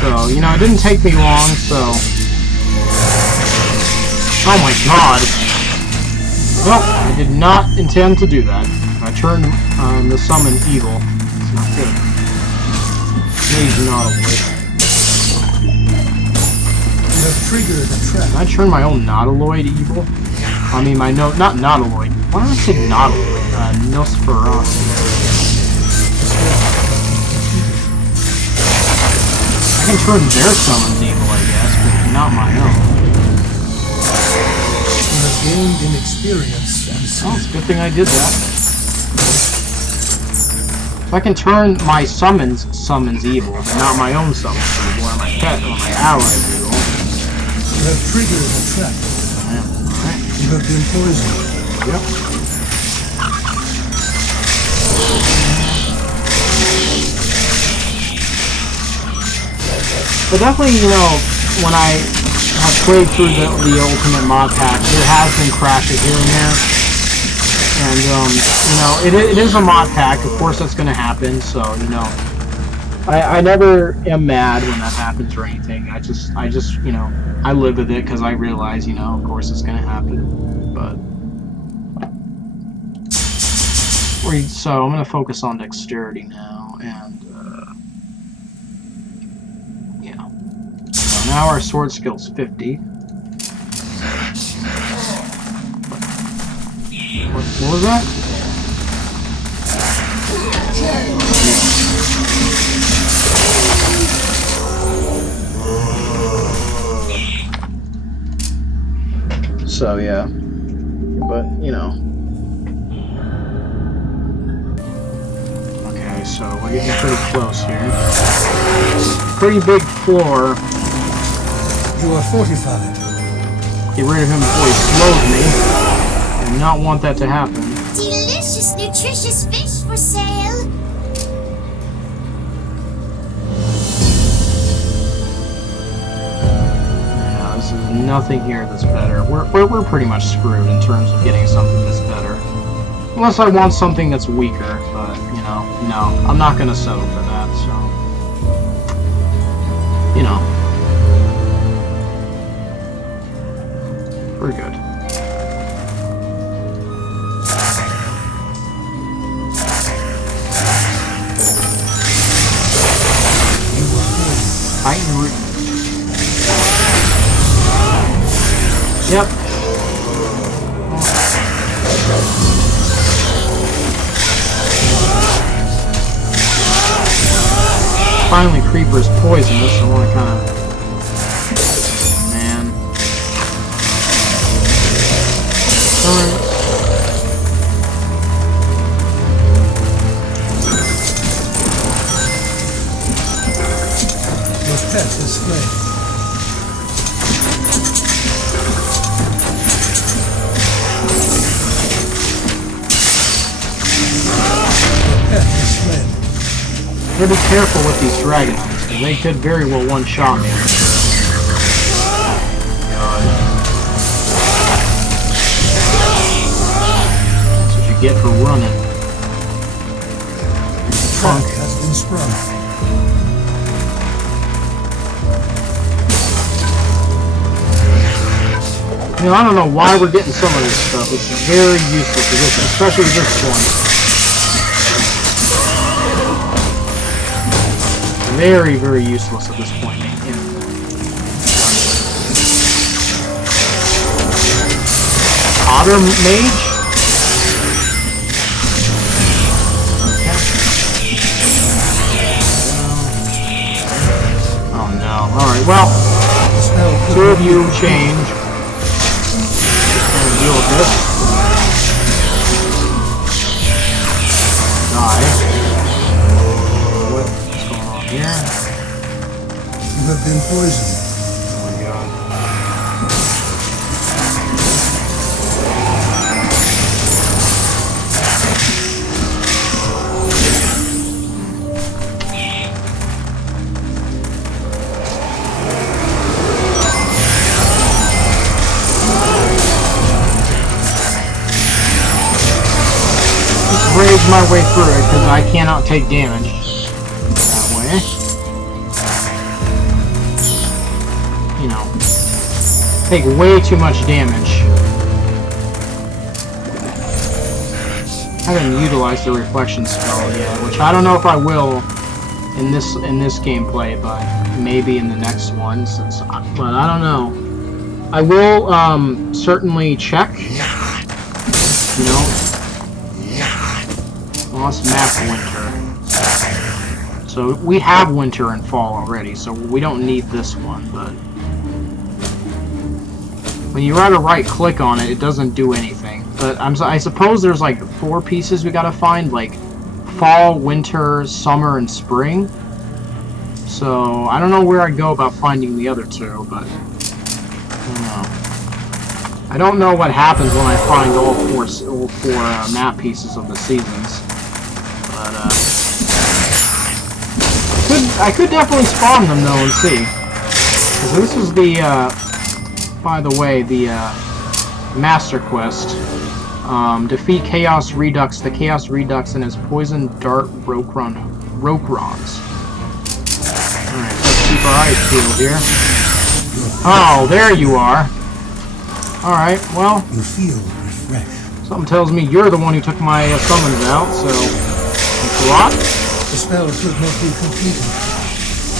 So, you know, it didn't take me long, so... Oh my god! Well, I did not intend to do that. I turned the summon evil. It's not good. Maybe not a way. Triggered the trap. Did I turn my own Nautiloid evil? I mean, not Nautiloid. Why did I say Nautiloid? Nosferatu. I can turn their summons evil, I guess, but not my own. You have gained in experience and Oh, it's a good thing I did that. If I can turn my summons evil, but not my own summons evil, or my pet, or my allies evil. You have triggered a trap. Alright. You have been poisoned. Yep. But definitely, you know, when I have played through the ultimate mod pack, there has been crashes here and there. And, you know, it is a mod pack, of course that's going to happen, so, you know. I never am mad when that happens or anything. I just, you know, I live with it because I realize, you know, of course it's going to happen. But so I'm going to focus on dexterity now, and yeah. So now our sword skill's 50. What was that? So yeah, but you know. Okay, so we're getting pretty close here. Pretty big floor. You are fortified. Get rid of him before he slows me. I do not want that to happen. Delicious, nutritious fish for sale. There's nothing here that's better. We're pretty much screwed in terms of getting something that's better. Unless I want something that's weaker, but, you know, no. I'm not going to settle for that, so... You know. We're good. Yep. Finally, Creeper's poisonous. I want to kind of... Man. Alright. Your pet is slain. Your pet is slain. Better be careful with these dragons, because they could very well one-shot me. That's what you get for running. Trunk has been sprung. You know, I don't know why we're getting some of this stuff. It's very useful for this, especially at this point. Very, very useless at this point. Yeah. Otter Mage? Oh no. Alright, well, two of you change. Deal with this. Die. What's going on here? You have been poisoned. Oh my god. Rage my way through it because I cannot take damage that way. You know, take way too much damage. I haven't utilized the reflection spell yet, which I don't know if I will in this gameplay, but maybe in the next one. But I don't know. I will certainly check. You know. Lost map winter. So we have winter and fall already, so we don't need this one, but when you try to right click on it, it doesn't do anything. But I suppose there's like 4 pieces we gotta find, like fall, winter, summer, and spring. So I don't know where I'd go about finding the other 2, but I don't know. I don't know what happens when I find all four map pieces of the seasons. But, I could definitely spawn them, though, and see. Because this is the, by the way, the, Master Quest. Defeat Chaos Redux, the Chaos Redux, and his Poison Dart Rokrons. Alright, let's keep our eyes peeled here. Oh, there you are. Alright, well, You feel refreshed. something tells me you're the one who took my summons out, so... Thanks a lot. The spell could not be completed.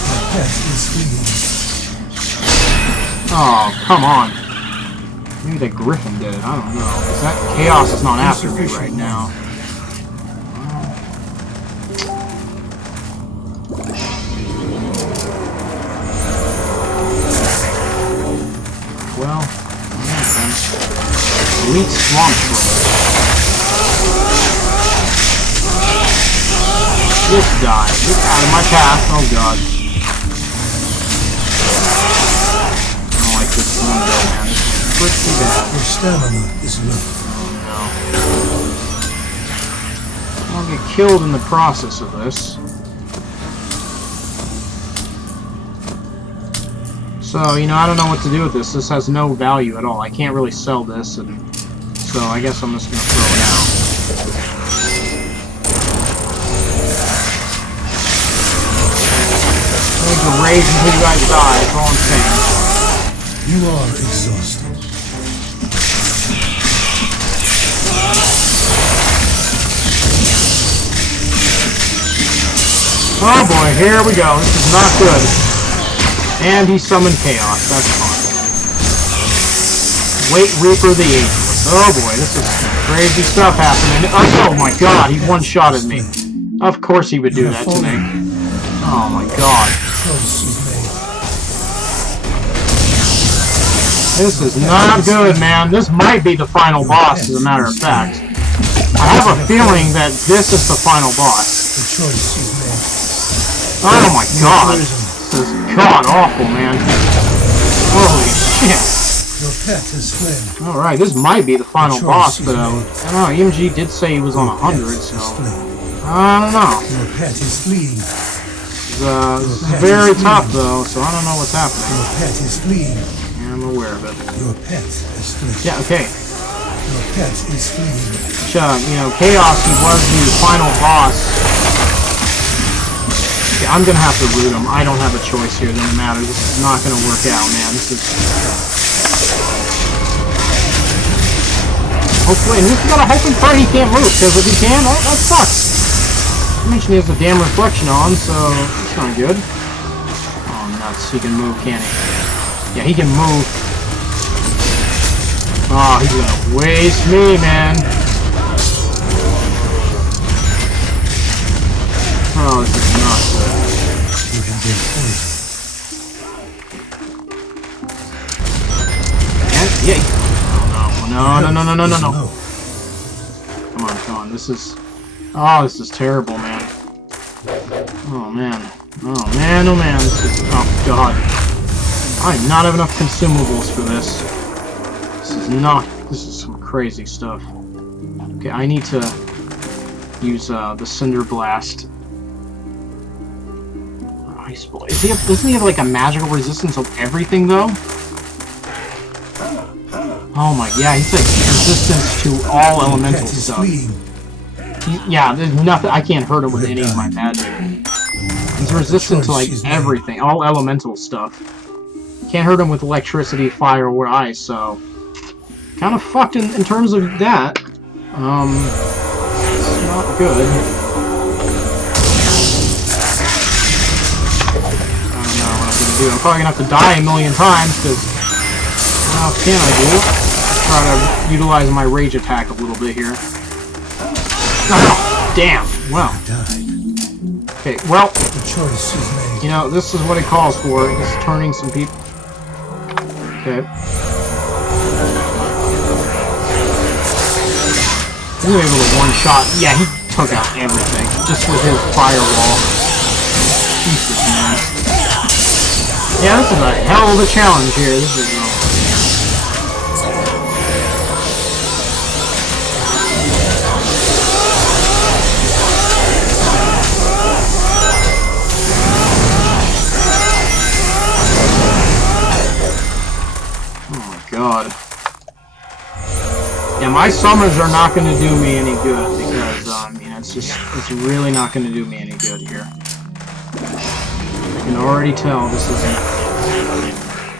My pet is fleeing. Oh, come on. Maybe the Griffin did it, I don't know. 'Cause that Chaos is not after me right now. Well, Elite Swamp Troll. Just die. Get out of my path. Oh god. I don't like this one though, man. This is pretty bad. Your stamina is low. I'll get killed in the process of this. So, you know, I don't know what to do with this. This has no value at all. I can't really sell this, and so I guess I'm just gonna throw it out. I'm going to rage until you guys die, that's all I'm saying. You are exhausted. Oh boy, here we go. This is not good. And he summoned Chaos, that's fine. Wait, Reaper the Ageless. Oh boy, this is crazy stuff happening. Oh my god, he one-shotted me. Of course he would do that to me. Oh my god. This is not good, man. This might be the final boss, as a matter of fact. I have a feeling that this is the final boss. Oh my god. This is god-awful, man. Holy shit. Your pet is slain. Alright, this might be the final boss, but I don't know, EMG did say he was on 100, so I don't know. Your pet is fleeing. This is very tough, though, so I don't know what's happening. Your pet is fleeing. Yeah, I'm aware of it. Your pet is fleeing. Yeah, okay. Your pet is fleeing. You know, Chaos, he was the final boss. Okay, I'm gonna have to root him. I don't have a choice here, doesn't matter. This is not gonna work out, man. This is... Hopefully, and he's got a hope and pray he can't move, because if he can, oh, that sucks. I mentioned he has a damn reflection on, so that's not good. Oh, nuts. He can move, can't he? Yeah, he can move. Oh, he's gonna waste me, man. Oh, this is nuts. You can get poison. Yeah. No. Come on. This is... Oh, this is terrible, man. Oh, man. This is... Oh, God. I do not have enough consumables for this. This is some crazy stuff. Okay, I need to use the Cinder Blast. Ice Blade. Doesn't he have like a magical resistance of everything, though? Oh my, yeah, he's like resistance to all elemental stuff. Yeah, there's nothing, I can't hurt him with any of my magic. He's resistant to like everything, all elemental stuff. Can't hurt him with electricity, fire, or ice, so... Kind of fucked in terms of that. It's not good. I don't know what I'm gonna do. I'm probably gonna have to die a million times, because... What else can I do? Try to utilize my rage attack a little bit here. Oh, damn. Well. Okay, well, you know, this is what it calls for. It's turning some people. Okay. He was able to one-shot. Yeah, he took out everything. Just with his firewall. Jesus, man. Yeah, this is a hell of a challenge here. This is... God. Yeah, my summons are not going to do me any good because, you know, it's really not going to do me any good here. I can already tell this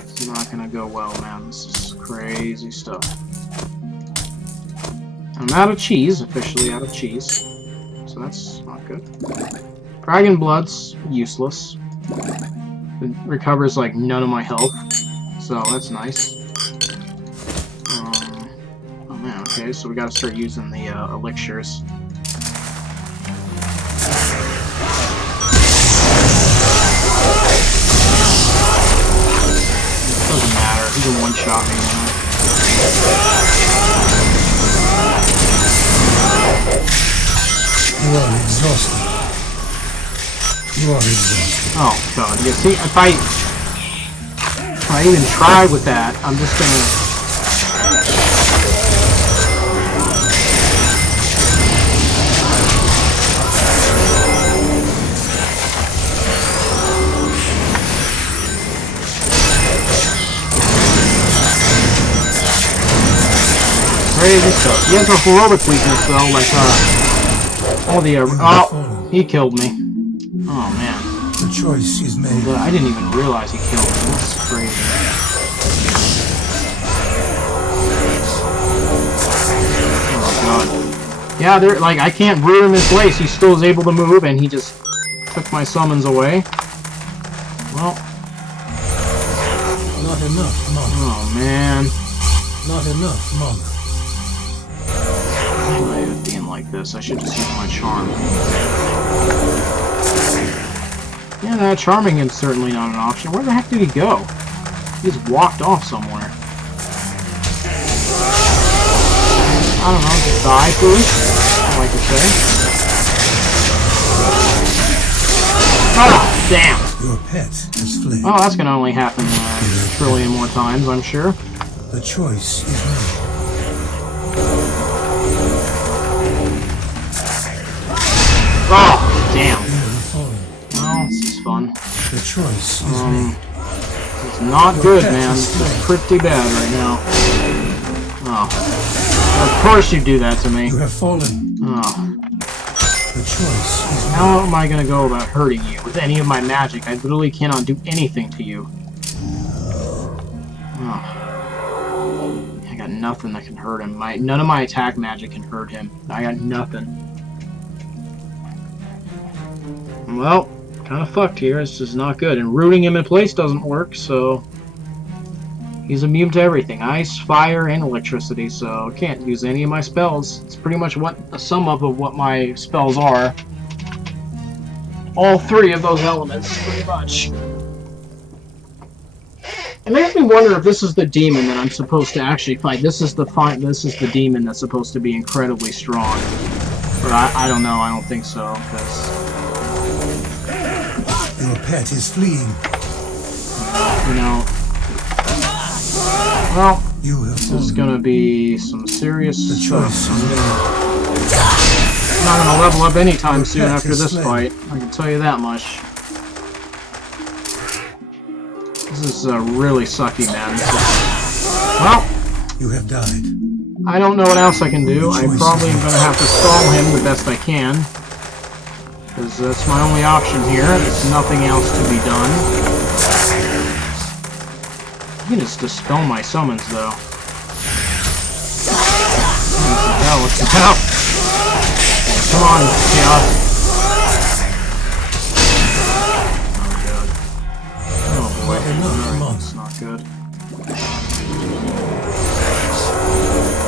it's not going to go well, man. This is crazy stuff. I'm out of cheese, officially out of cheese. So that's not good. Dragon Blood's useless. It recovers, like, none of my health. So that's nice. Okay, so we gotta start using the elixirs. Doesn't matter, he can one-shot me now. You are exhausted. Oh god, you see, if I even try with that, I'm just gonna... Crazy stuff. He has a heroic weakness though, like all the oh, he killed me. Oh man. The choice is made. I didn't even realize he killed me. That's crazy. Oh god. Yeah, they're like I can't root him in place. He still is able to move, and he just took my summons away. Well, not enough. oh man. Not enough mana. Why am I being like this? I should just use my charm. Yeah, that charming is certainly not an option. Where the heck did he go? He just walked off somewhere. I don't know, just die, please? I like to say. Ah, damn! Your pet has fled. Oh, that's gonna only happen a trillion more times, I'm sure. The choice is made. Oh, damn. You have fallen. Well, this is fun. The choice is made. It's not good, man. This is pretty bad right now. Oh. Of course you do that to me. You have fallen. Oh. The choice is made. How am I gonna go about hurting you with any of my magic? I literally cannot do anything to you. Oh. I got nothing that can hurt him. None of my attack magic can hurt him. I got nothing. Well, kind of fucked here. This is not good. And rooting him in place doesn't work, so... He's immune to everything. Ice, fire, and electricity, so can't use any of my spells. It's pretty much what a sum up of what my spells are. All three of those elements, pretty much. It makes me wonder if this is the demon that I'm supposed to actually fight. This is the demon that's supposed to be incredibly strong. But I don't know. I don't think so, because... Your pet is fleeing. You know... Well, You have this is fallen. gonna be some serious The stuff. choice I'm not gonna level up anytime soon pet after is this slain. fight. I can tell you that much. This is really sucky, man. Well, You have died. I don't know what else I can do. I'm probably gonna have to stall him the best I can. Because that's my only option here. There's nothing else to be done. You can just dispel my summons, though. What's the hell? Come on, Chaos. Oh boy. Alright, that's not good.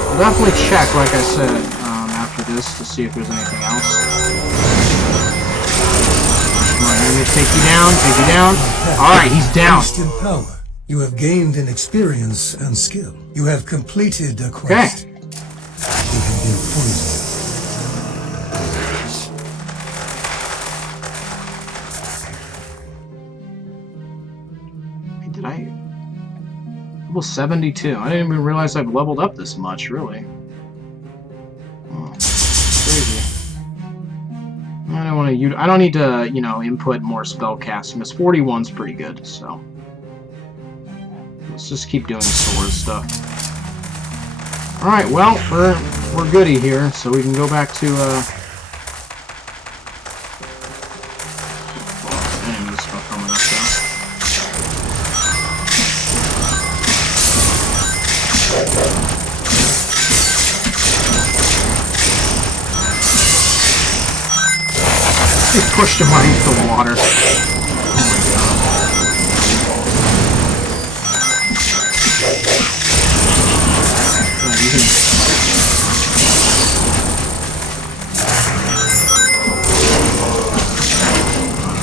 I'll definitely check, like I said, after this to see if there's anything else. Come on, let me take you down, take you down. Alright, he's down. Increased in power. You have gained in experience and skill. You have completed a quest. You have been poisoned. Did I? Level 72. I didn't even realize I've leveled up this much, really. Oh, crazy. I don't want to. I don't need to, you know, input more spell casting. This 41's pretty good, so let's just keep doing sword stuff. All right, well, we're goody here, so we can go back to enemies coming up though. He pushed him right into the water.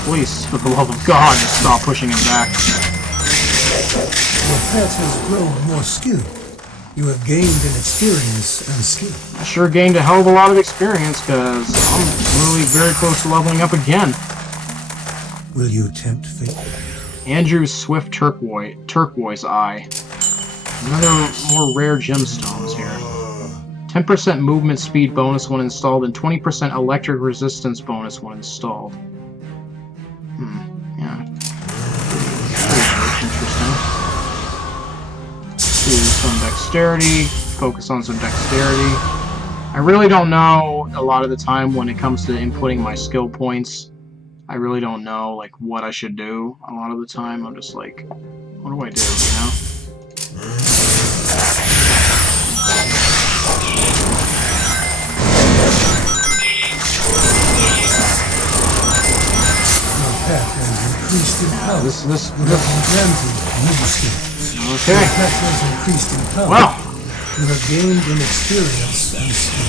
Please, for the love of God, just stop pushing him back. Your pet has grown more skilled. You have gained in experience and skill. I sure gained a hell of a lot of experience, because I'm really very close to leveling up again. Will you tempt fate? Andrew's Swift Turquoise Eye. Another more rare gemstones here. 10% movement speed bonus when installed, and 20% electric resistance bonus when installed. Yeah. Interesting. Do some dexterity, focus on some dexterity. I really don't know a lot of the time when it comes to inputting my skill points. I really don't know like what I should do a lot of the time. I'm just like, what do I do, you know? Your pet has increased in power. This You have been granted new skills. okay. Your pet has increased in power. Well, You have gained in experience and skill.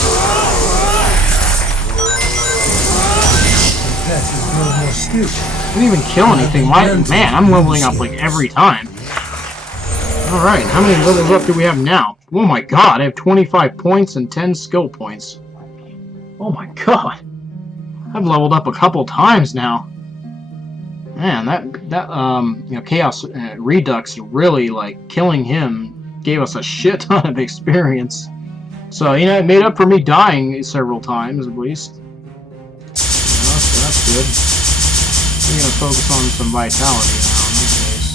You are full. Pet has grown more skilled. Didn't even kill anything. Why? Man, I'm leveling up like every time. Alright, how many levels up do we have now? Oh my god, I have 25 points and 10 skill points. Oh my god. I've leveled up a couple times now. Man, that Chaos Redux really, like, killing him gave us a shit ton of experience. So, you know, it made up for me dying several times, at least. So that's good. We're gonna focus on some vitality now, in this case.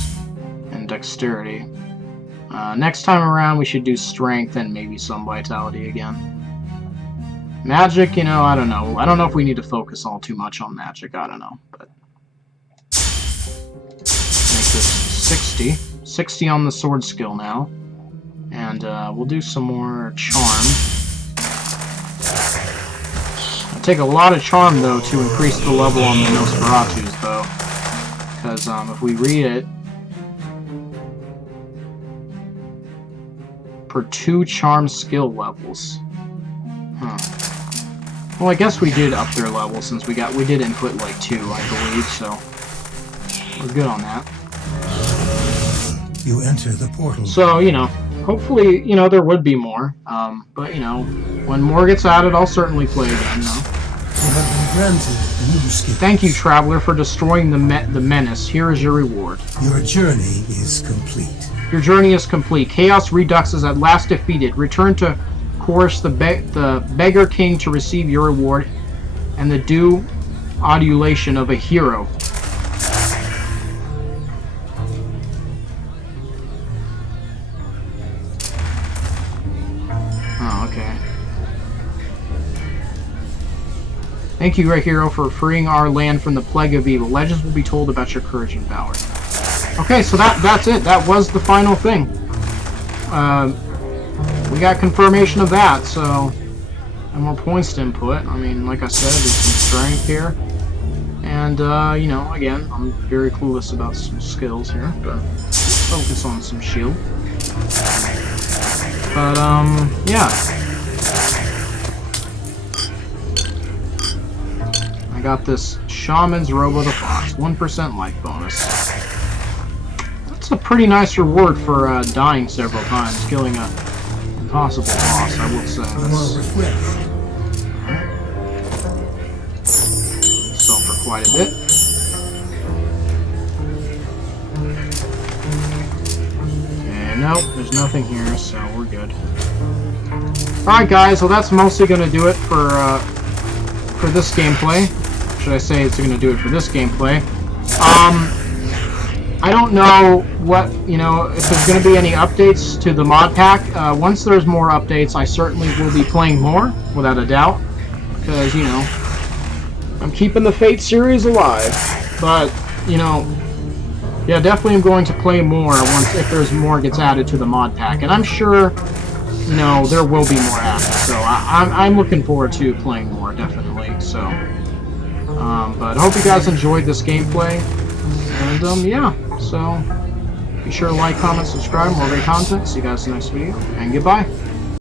And dexterity. Next time around, we should do strength and maybe some vitality again. Magic, you know, I don't know. I don't know if we need to focus all too much on magic. I don't know, but make this 60. 60 on the sword skill now, and we'll do some more charm. I'll take a lot of charm though to increase the level on the Nosferatus though, because if we read it. Per 2 charm skill levels. Huh. Well, I guess we did up their level since we did input like 2, I believe, so we're good on that. You enter the portal. So, you know, hopefully, you know, there would be more. But, you know, when more gets added, I'll certainly play again, though. You have been granted a new skill. Thank you, Traveler, for destroying the menace. Here is your reward. Your journey is complete. Your journey is complete. Chaos Redux is at last defeated. Return to coerce the Beggar King to receive your reward and the due adulation of a hero. Oh, okay. Thank you, great hero, for freeing our land from the plague of evil. Legends will be told about your courage and valor. Okay, so that's it. That was the final thing. We got confirmation of that, so and more points to input. I mean, like I said, there's some strength here. And, you know, again, I'm very clueless about some skills here, but focus on some shield. But, yeah. I got this Shaman's Robe of the Fox, 1% life bonus. That's a pretty nice reward for dying several times, killing a impossible boss, I will say. So for quite a bit. Okay, nope, there's nothing here, so we're good. Alright guys, well that's mostly going to do it for this gameplay. Should I say it's going to do it for this gameplay. I don't know what, you know, if there's going to be any updates to the mod pack. Once there's more updates, I certainly will be playing more, without a doubt. Because, you know, I'm keeping the Fate series alive. But, you know, yeah, definitely I'm going to play more if there's more gets added to the mod pack. And I'm sure, you know, there will be more added. So I'm looking forward to playing more, definitely. So, but I hope you guys enjoyed this gameplay. And, yeah, so be sure to like, comment, subscribe, more great content. See you guys in the next video, and goodbye.